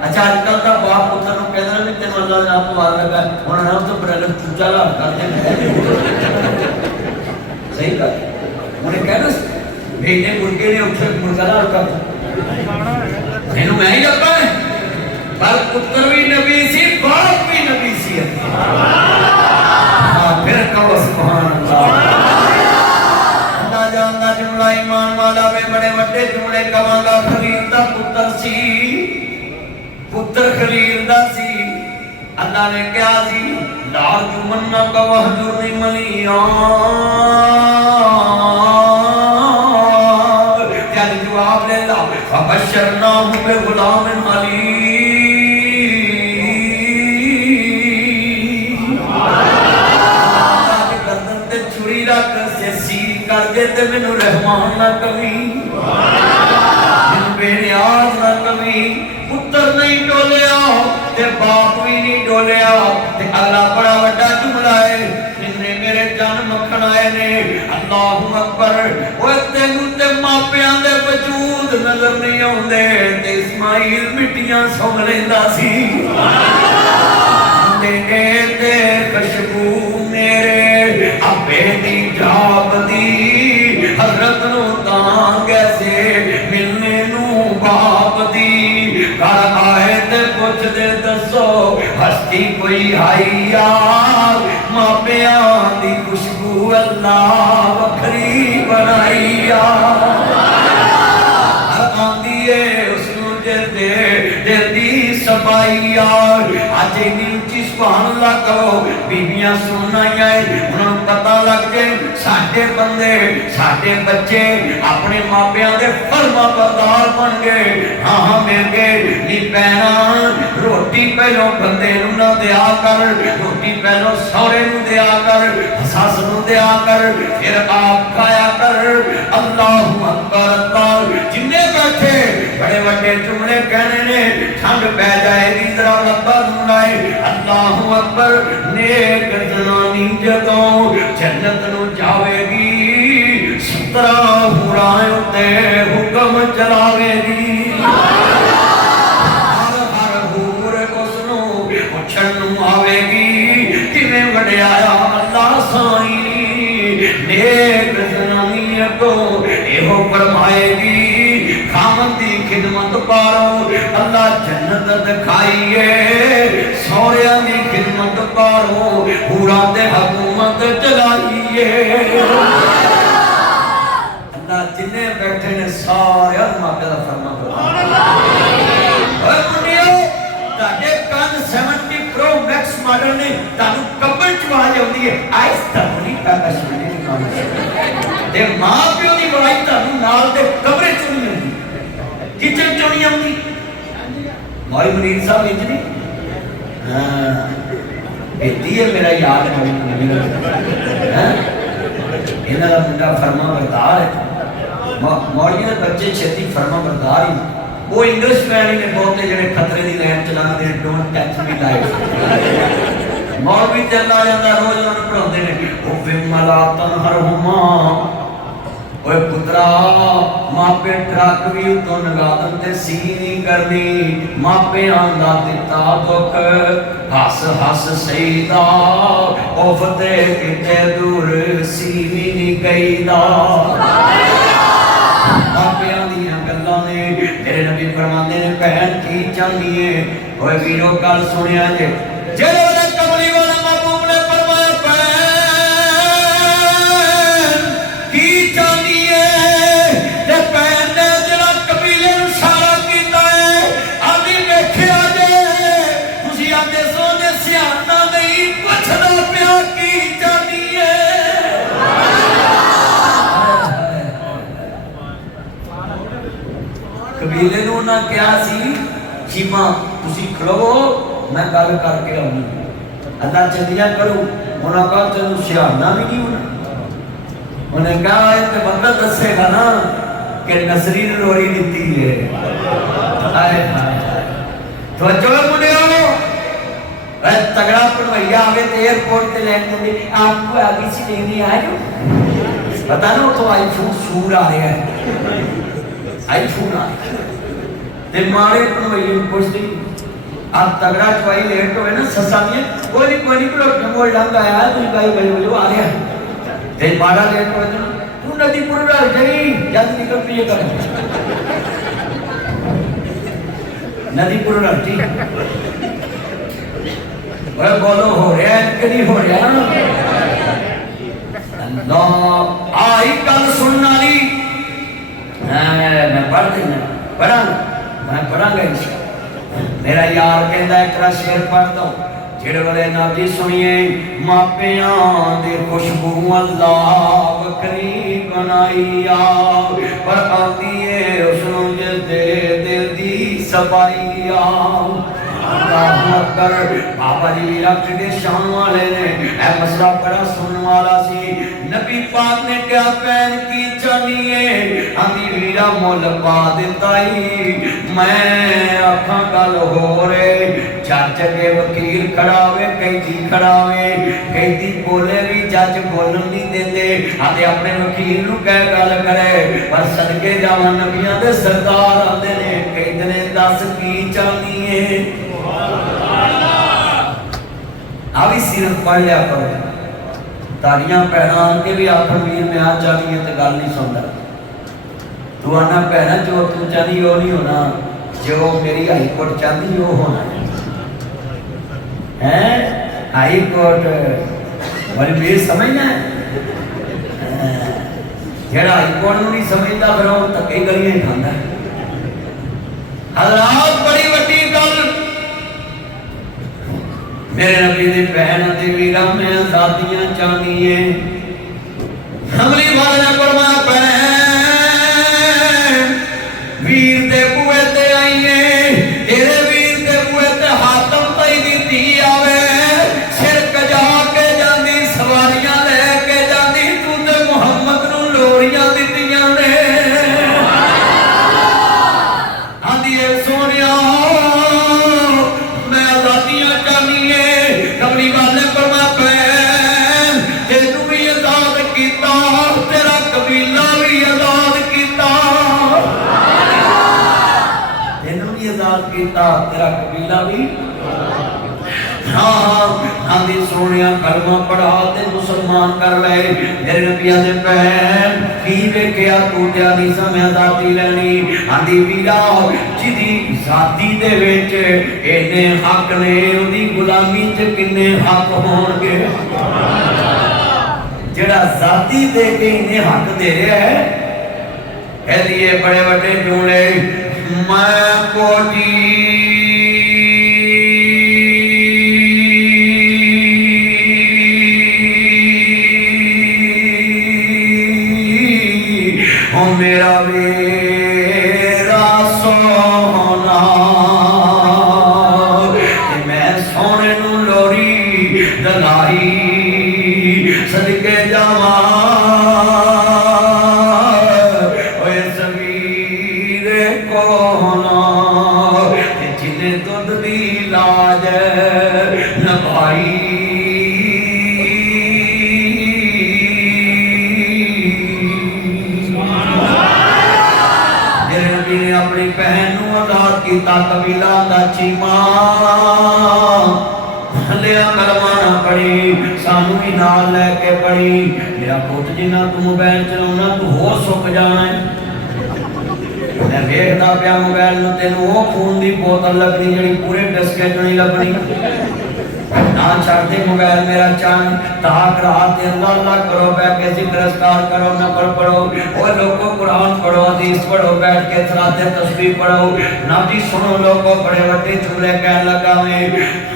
अच्छा आजकल का बाप पुत्र को कहना भी तेन अल्लाह ने आप मार लगा हुन हम तो ब्रदर चूचा ला करते सही बात उन्हें कहना भेजने मुर्गे ने उठे मुर्गा ला कर मैनू मैं ही रब्बा है पर पुत्र भी नबी सी बाप भी नबी सी हां फिर कहो सुभान अल्लाह अल्लाह जानदा जुमला ईमान वाला वे बड़े बड़े जुमले कवांगा खलील दा पुत्र सी पुत्र खलील दा सी अल्लाह ने क्या सी लाल जुमन्ना का वहजुरनी मलिया कर दे ते मैनू रहमान ना कवी, मैनू बेनियाज ना कवी। पुत्र नहीं डोलिया ते बाप भी नहीं डोलिया ते अल्लाह बड़ा वड्डा जुमला है, जिन्ने मेरे जन मखण आए ने। अल्लाहु अकबर। ओए तेनू ते मापियां दे वजूद नजर नहीं आउंदे ते इस्माइल मिट्टियां सुंघ लैंदा सी। ते खुशबू मेरे अबे दी जापदी, हजरत नू तां कैसे मिलने नू बाप दी। घर आए ते पुछ दे दसो हस्ती कोई आई यार, मापियां दी खुशबू अल्लाह वखरी बनाई यार। आंदी है उसनू दे दिल दी सफाई यार। अज इन्नी उच्ची सुभान अल्लाह कहो, बीबियां सुनना ही है, उन्होंने पता लग जाए साडे बंदे साडे बच्चे अपने मापियां दे फर्मा बरदार बन गए। हाँ हाँ मिल गए नी पैना, रोटी पहलों बंदे नू ना दिया कर, रोटी पहलों सौरे नू दिया कर, सस नू दिया कर, फिर आप खाया कर। अल्लाहु अकबर अल्लाह। जिन्ने बैठे बड़े बड़े जुमले कहने ने, ठंड पै जाएगी जरा लब्बा सुनाए। अल्लाहु अकबर। नेक जनानी जदों जन्नत नू जावेगी, 17 हुरां उत्ते हुक्म चलावेगी। हर हूर उसनू पुछण नू आवेगी, किवें वड्याया अल्लाह साईं। नेक जनानी अगों एहो फरमाएगी, खामद दी खिदमत पारो अल्लाह जन्नत दिखाइए, सौरिया दी खिदमत पारो पूरा ते हुकूमत चलाइए। अल्लाह जिन्ने बैठे ने सारे मापे दा फरमा ताडे कान 70 प्रो मैक्स मॉडल ने तानू कब्बल च आवाज आउंदी है, आहिस्ता नहीं काका सुनने दी कान ते मां प्यो दी आवाज तानू नाल ते कमरे च नहीं आउंदी, किचन च नहीं आउंदी। मौली मुनीर साहब इंज नहीं, हां बेटी है मेरा याद है, हां इन्हां दा मुंडा फरमा बरदार है। मौलिया के बच्चे छेती फरमा बरदार ही, वो इंग्लिश मैन ही ने बहुते जेडे खतरे की लैन चलाते हैं, डोंट टच मी लाइफ। मौलवी चल आ जाता रोज उन्होंने पढ़ाते हैं, वो विमला तनहरहुमा। ओए पुत्रा मापे ट्रक भी उतों लगा दिंदे सी नहीं करनी, मापियां दा दिता दुख हस हस सईदा, उफते किते दूर सी भी नहीं गईदा। मापियां दियां गल्लां ने तेरे नबी फरमांदे ने, भैन की चाहनी है। ओए वीरो गल सुनिया जे, जेड़े वाले कमली वाले महबूब ने फरमाया भैन की चाहनी है, ते भैन ने जेड़ा कबीले नूं इशारा कीता है, आदि वेखिया जे तुसीं आंदे सोने सियाना नहीं पुछदा पिया की चाहनी है। कबीले नूं ना क्या सी, चीमा तुसी खड़ो मैं गल करके आऊँ, अल्लाह चंगियां करूँ। उन्होंने कहा तेन सियाना भी नहीं होना, उन्हें कहा तो बंदा दसेगा ना कि नसरी ने लोरी दी है। तो जो मुंडे तगड़ा पढ़वैया आवे तो एयरपोर्ट से लैंड होंगे, आपको आगे से लेने आ जाओ, पता ना तो आईफोन सूर आ रहा है, आईफोन आ रहा ते मारे पढ़वैया पुछती आप तगड़ा चवाई लेट हो ना ससा में कोई नहीं मोल डंग आया तू भाई भाई बोलो आ रहा ते मारा लेट हो तू नदी पुर जरी जल्द निकल पिए कर नदी पुर रखती ओए बोलो हो रहा है कि नहीं हो रहा। अल्लाह आई कल सुनने वाली मैं पढ़ देना पढ़ा मैं पढ़ांगा इंशाअल्लाह। मेरा यार कहता है तेरा शेर पढ़ दो, जेड़े वाले नादी सुनिए, मापियां दे खुशबू अल्लाह वखरी बनाई आ, पर आती है उसनू जिस दे दिल दी सफाई आ। अल्लाहु अकबर। बाबा जी भी रख के शान वाले ने ऐ मसला बड़ा सुनने वाला सी। नबी पाक ने क्या पहन की चाहिए अभी वीरा मुल पा दिता ही। मैं अखा गल हो रे जज के वकील खड़ावे कैदी खड़ावे कैदी बोले भी जज बोलन नहीं देते आते अपने वकील नू कह गल करे पर सदके जावां नबियां दे सरदार आंदे ने कैद ने दस की चाहनी है। अभी सिर्फ पढ़ लिया करो तालियां पैना के भी आखर वीर मैं आ चाहनी है तो गल नहीं सुनता। तू आना भैना जो तू चाहती वो नहीं होना जो मेरी हाई कोर्ट चाहती वो होना है। हाई कोर्ट बड़ी मेरी समझना है जेड़ा हाई कोर्ट नहीं समझता फिर वो धक्के गलियां ही खांदा। हज़रात बड़ी वड्डी गल मेरे नबी दी बहन ते वीरा मैं आजादियां चाहनी है। हमली वाले ने फरमाया बहन वीर दे बुए ते आई है तेरे वीर दे बुए ते हातम तई दी धी आवे सिर कजा के जांदी सवारियां लेके जांदी तू ते मुहम्मद नू लोरियां दित्तियां ने। आंदी ए सोनिया मैं आजादियां चाहनी है। कमली वाले फरमाया बहन तेनू भी आजाद कीता तेरा कबीला भी आजाद कीता तेनू भी आजाद कीता तेरा कबीला भी। हाँ आंदी सोनिया कलमा पढ़ा ते मुसलमान कर ले मेरे नबिया दे बहन की वेखिया टूटिया नहीं समय आजादी लेनी। आंदी वीरा जिदी जाती दे विच इन्ने हक ने उदी गुलामी च किन्ने हक होणगे। जेड़ा जाती दे के इन्ने हक दे रहा है कह लिए बड़े बड़े जोड़े मैं कोटी मेरा वेरा सोना मैं सोने नू लोरी दलाई सदके जावा समीर कोना जिन्हें दुध दी लाज नभाई। अपनी बहन नू आजाद कीता कबीला दा चीमा लिया कलमा ना पढ़ी सानू भी नाल लैके पढ़ी। मेरा पुत जिन्ना तू मोबाइल चलाउना तू होर सुक जाना है। मैं वेखदा पिया मोबाइल नू तेनू वो खून दी बोतल लगनी जिहड़ी पूरे डस्के च नहीं लगनी। ना छाड़ते मोबाइल मेरा चांद ताक रात अल्लाह अल्लाह करो बैठ के जिक्र अस्कार करो नफल पढ़ो और लोगों कुरान पढ़ो हदीस पढ़ो बैठ के सलात तस्बीह पढ़ो। ना जी सुनो लोगों बड़े बड़े जुमले कह लगा में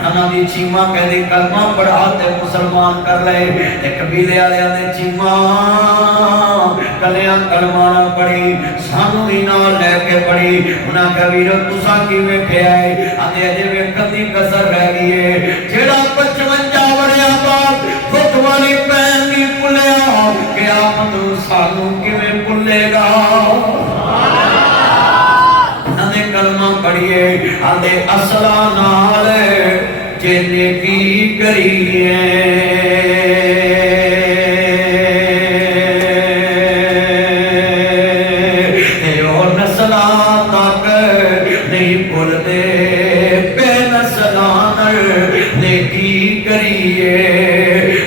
हना दी चीमा कहदी कलमा पढ़ा ते मुसलमान कर ले ते कबीले वाले ने चीमा कलियां कलमा ना पढ़ी सानू ही नाल लेके पढ़ी। उन्हां कहा वीरो तुसां की वेखिया है आंदे अजे वेखण दी कसर रह गई है। जेड़ा 55 वरियां बाद खुद वाली भैन नहीं भुलिया क़यामत नूं सानू किवें भुलेगा। नदे कलमा पढ़िए आंदे असला नाल जे नेकी करिए ते ओ नस्लां तक नहीं भुलदे नेकी करिए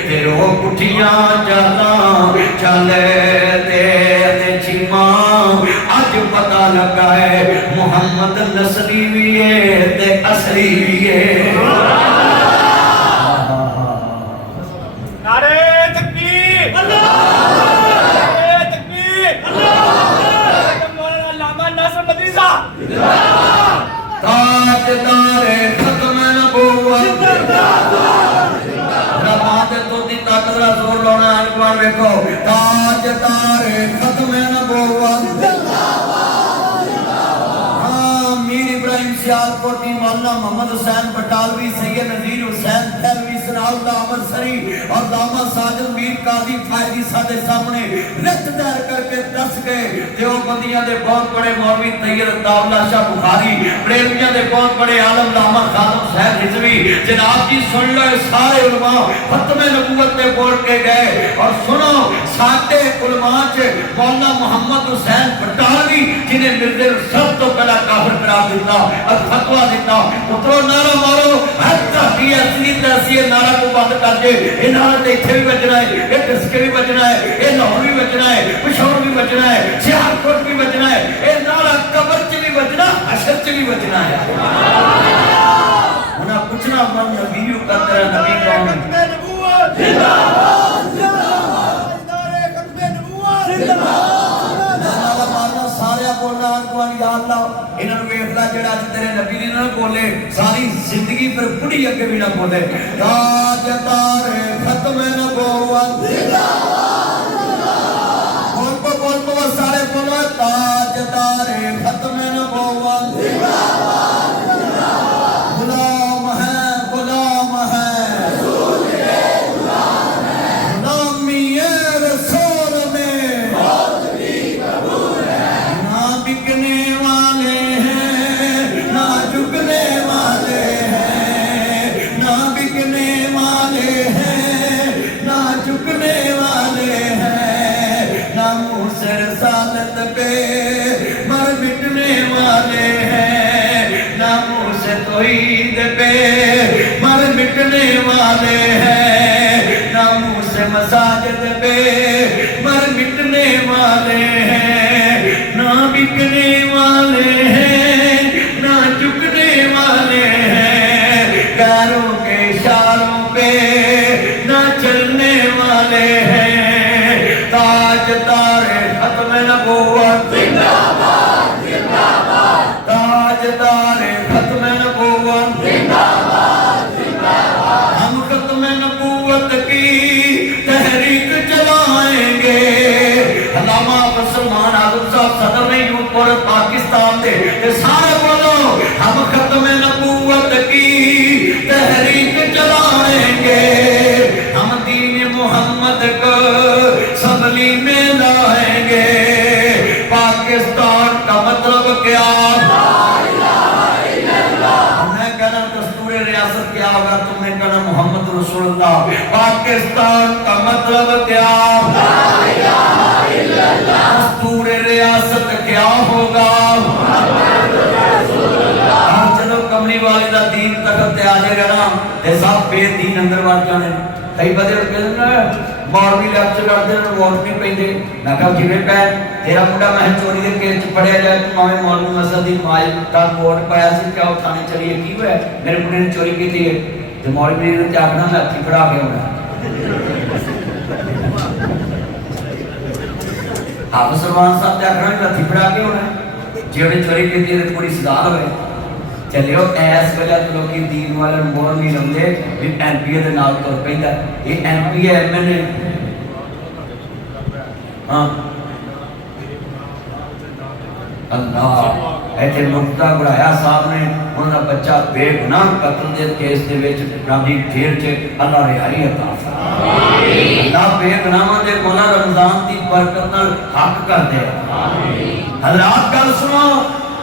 तेरो पुठियां जाला चले ते चीमा अज पता लगा है मुहम्मद नसली भी है ते असली भी है। नारे तकबीर नारे तकबीर मौलाना लामा नासिर मदनी साहब ताजदारे खत्म नबूवत रबात तो दी ताकत दा जोर लाना अनवार देखो ताजदारे खत्म नबूवत। हां मीर इब्राहिम सियालकोटी मौलाना मोहम्मद हुसैन बटालवी, सैयद नजीर हुसैन थैलवी, सनाउल्लाह अमरसरी और दामद साजिद मीर काजी फायदी साडे सामने रिश्त दायर करके दस गए। देवबंदियां दे बहुत बड़े मौलवी तैयब तावला शाह बुखारी, बरेलियां दे बहुत बड़े आलम लामा खादम साहब रिजवी। जनाब जी सुन लो सारे उलमा खत्मे नबूवत पे बोल के गए। और सुनो साडे उलमा च मौलाना मोहम्मद हुसैन बटालवी जिन्हें मिर्जे सब तो पहला काफिर करार दिता और फतवा दिता। उतरो नारा मारो हत्ती असली तहसील नारा को बंद कर दे। ये नारा तो इत्थे भी बजना है, ये डिस्के भी बजना है, ये लाहौर भी बजना है, पिशोर भी बजना है, सियालकोट भी बजना है। ये नारा कब्र च भी बजना, हशर च भी बजना है। उन्हें पूछना मन नबी का तेरा नबी कौन है? जिंदाबाद जिंदाबाद इदारे खत्मे नबूवत जिंदाबाद। सारे बोलना या अल्लाह इन्हां नूं वेख ला जेड़ा अज तेरे नबी ने ना बोले सारी जिंदगी फिर बुढ़ी अगे भी ना बोले। ताजदार खत्मे नबूवत जिंदाबाद जिंदाबाद बोल पो सारे बोलो ताजदार खत्मे नबूवत जिंदाबाद जिंदाबाद। गुलाम है गुलाम है रसूल के गुलाम है, गुलामी रसूल में मौत भी कबूल है। ना बिकने वाले हैं ना झुकने वाले हैं, ना बिकने वाले हैं ना झुकने वाले हैं, ना मुँह से रसालत पे मर मिटने वाले हैं, ना मुँह से तौहीद पे मर मिटने वाले हैं, ना मुँह से मसाजिद पे मर मिटने वाले हैं, ना बिकने वाले हैं ना झुकने वाले हैं, पैरों के इशारों पे ना चलने वाले हैं। ताजदार खत्म नबूवत जिंदाबाद जिंदाबाद, ताजदार खत्म नबूवत जिंदाबाद जिंदाबाद। हम खत्म नबूवत की तहरीक चलाएंगे। अल्लामा मुसलमान आजम साहब सदर ने यूथ और पाकिस्तान दे सारे बोलो हम खत्म नबूवत की तहरीक चलाएंगे। हम दीन मोहम्मद को सबली में लाएंगे। पाकिस्तान का मतलब क्या? मैं कहना दस्तूर रियासत क्या होगा, तुमने कहना मोहम्मद रसूलुल्लाह। पाकिस्तान का मतलब क्या? दस्तूर रियासत क्या होगा? चलो कमली वाले का दीन तखत ते आ जाएगा ना ते सब बेदीन अंदर वड़ जाने। कई बदे कहते मौलवी लेक्चर करते हैं वोट नहीं पेंदे। मैं कहा जिवें पै तेरा मुंडा मैं चोरी के केस च फड़िया जाए तो भावें मौलवी मसद की माई का वोट पाया सी क्या थाने चलिए की होया मेरे मुंडे ने चोरी की है तो मौलवी ने आखना मैं हथी फड़ा के आना। आप सलमान साहब ने आखना मैं हथी फड़ा के आना जेड़े चोरी की है पूरी सजा होवे। चलियो ऐस वेले तो लोग दीन वाले मोर नहीं रंदे भी एमपीए के नाल तुर पैंदा। ये एमपीए एमएनए हाँ अल्लाह ऐसे मुफ्ता गुराया साहब ने उनका बच्चा बेगुनाह कत्ल के केस के विच गांधी जेल च अल्लाह रिहाई अता फरमाए। अल्लाह बेगुनाहां दे गुनाह रमजान की बरकत नाल हक कर दे। हज़रात गल सुनो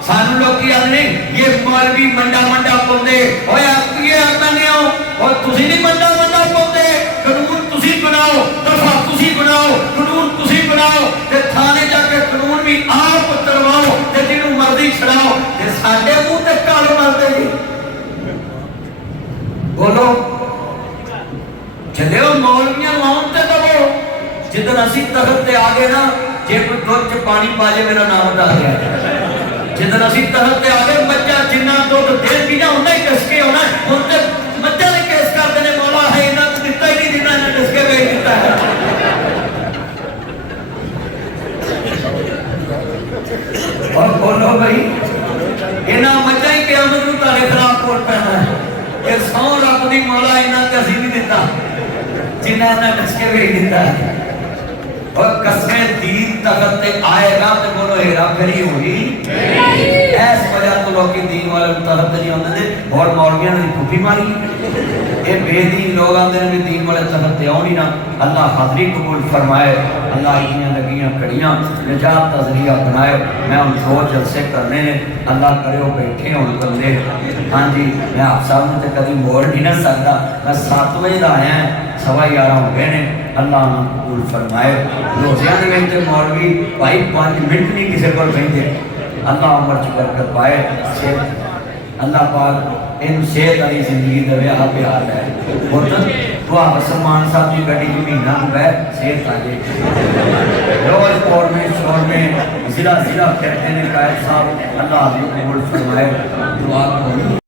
सानू लोग की आने ये मौलवी मंडा मंडा पाउंदे ओए एमपीए एमएनए और तुसी नहीं मंडा मंडा पाउंदे। कानून तुसी बनाओ, दफा तुसी बनाओ, कानून तुसी बनाओ ते थाने जाके कानून भी आप करवाओ ते जिन्हों मर्जी छड़ाओ ते साडे मुंह ते काल मारदे जी। बोलो चलियो मौलवियां लाउन ते दबो। जिदन असी तखत ते आ गए ना जे कोई दुध च पानी पा जाए मेरा नाम दस दिया। जिदन असी तहत ते आ गए मज्जा जिन्ना दुध दे पीना उन्ना ही डसके होना हुण ते मज्जा ने केस करदे ने मौला है इन्हां नूं दित्ता ही नहीं जिन्ना इन्हां डसके बेच दित्ता है। और बोलो भाई इन्हां मज्जा ही क़यामत नूं तुहाडे खिलाफ बोल पैना है। ये सौ रब दी मौला इन्हां ते असीं नहीं दित्ता जिन्ना इन्हां डसके बेच दित्ता है। اور قسمیں دین تخت تے آئے گا تے بولو ہیرا پھری ہوئی اس وجہ تو لوگ کی دین والے تخت نہیں آتے تھے اور مولویاں نے پھوپھی ماری یہ بے دین لوگ آتے ہیں دین والے تخت تے آؤ نہیں نا اللہ حاضری قبول فرمائے اللہ اتنیاں لگیاں کڑیاں نجات کا ذریعہ بنائے میں ان 2 جلسے کرنے ہیں اللہ کرے وہ بیٹھے ہوں بندے ہاں جی میں آپ صاحب نے کبھی موڑ نہیں نہ سکتا میں 7 بجے کا آیا ہے 11:15 ہو گئے نے اللہ انہوں قبول فرمائے روزیاں دے وچ مولوی بھائی 5 منٹ نہیں کسی کو کہندے اللہ عمر چ برکت پائے اللہ پاک ان صحت والی زندگی دے آپ پیار ہے پتر دعا سلمان صاحب کی گڈی مہینہ بہ صحت آ جائے روز پور میں شور میں ضلع پھرتے ہیں قائد صاحب اللہ آپ کو قبول فرمائے دعا کرو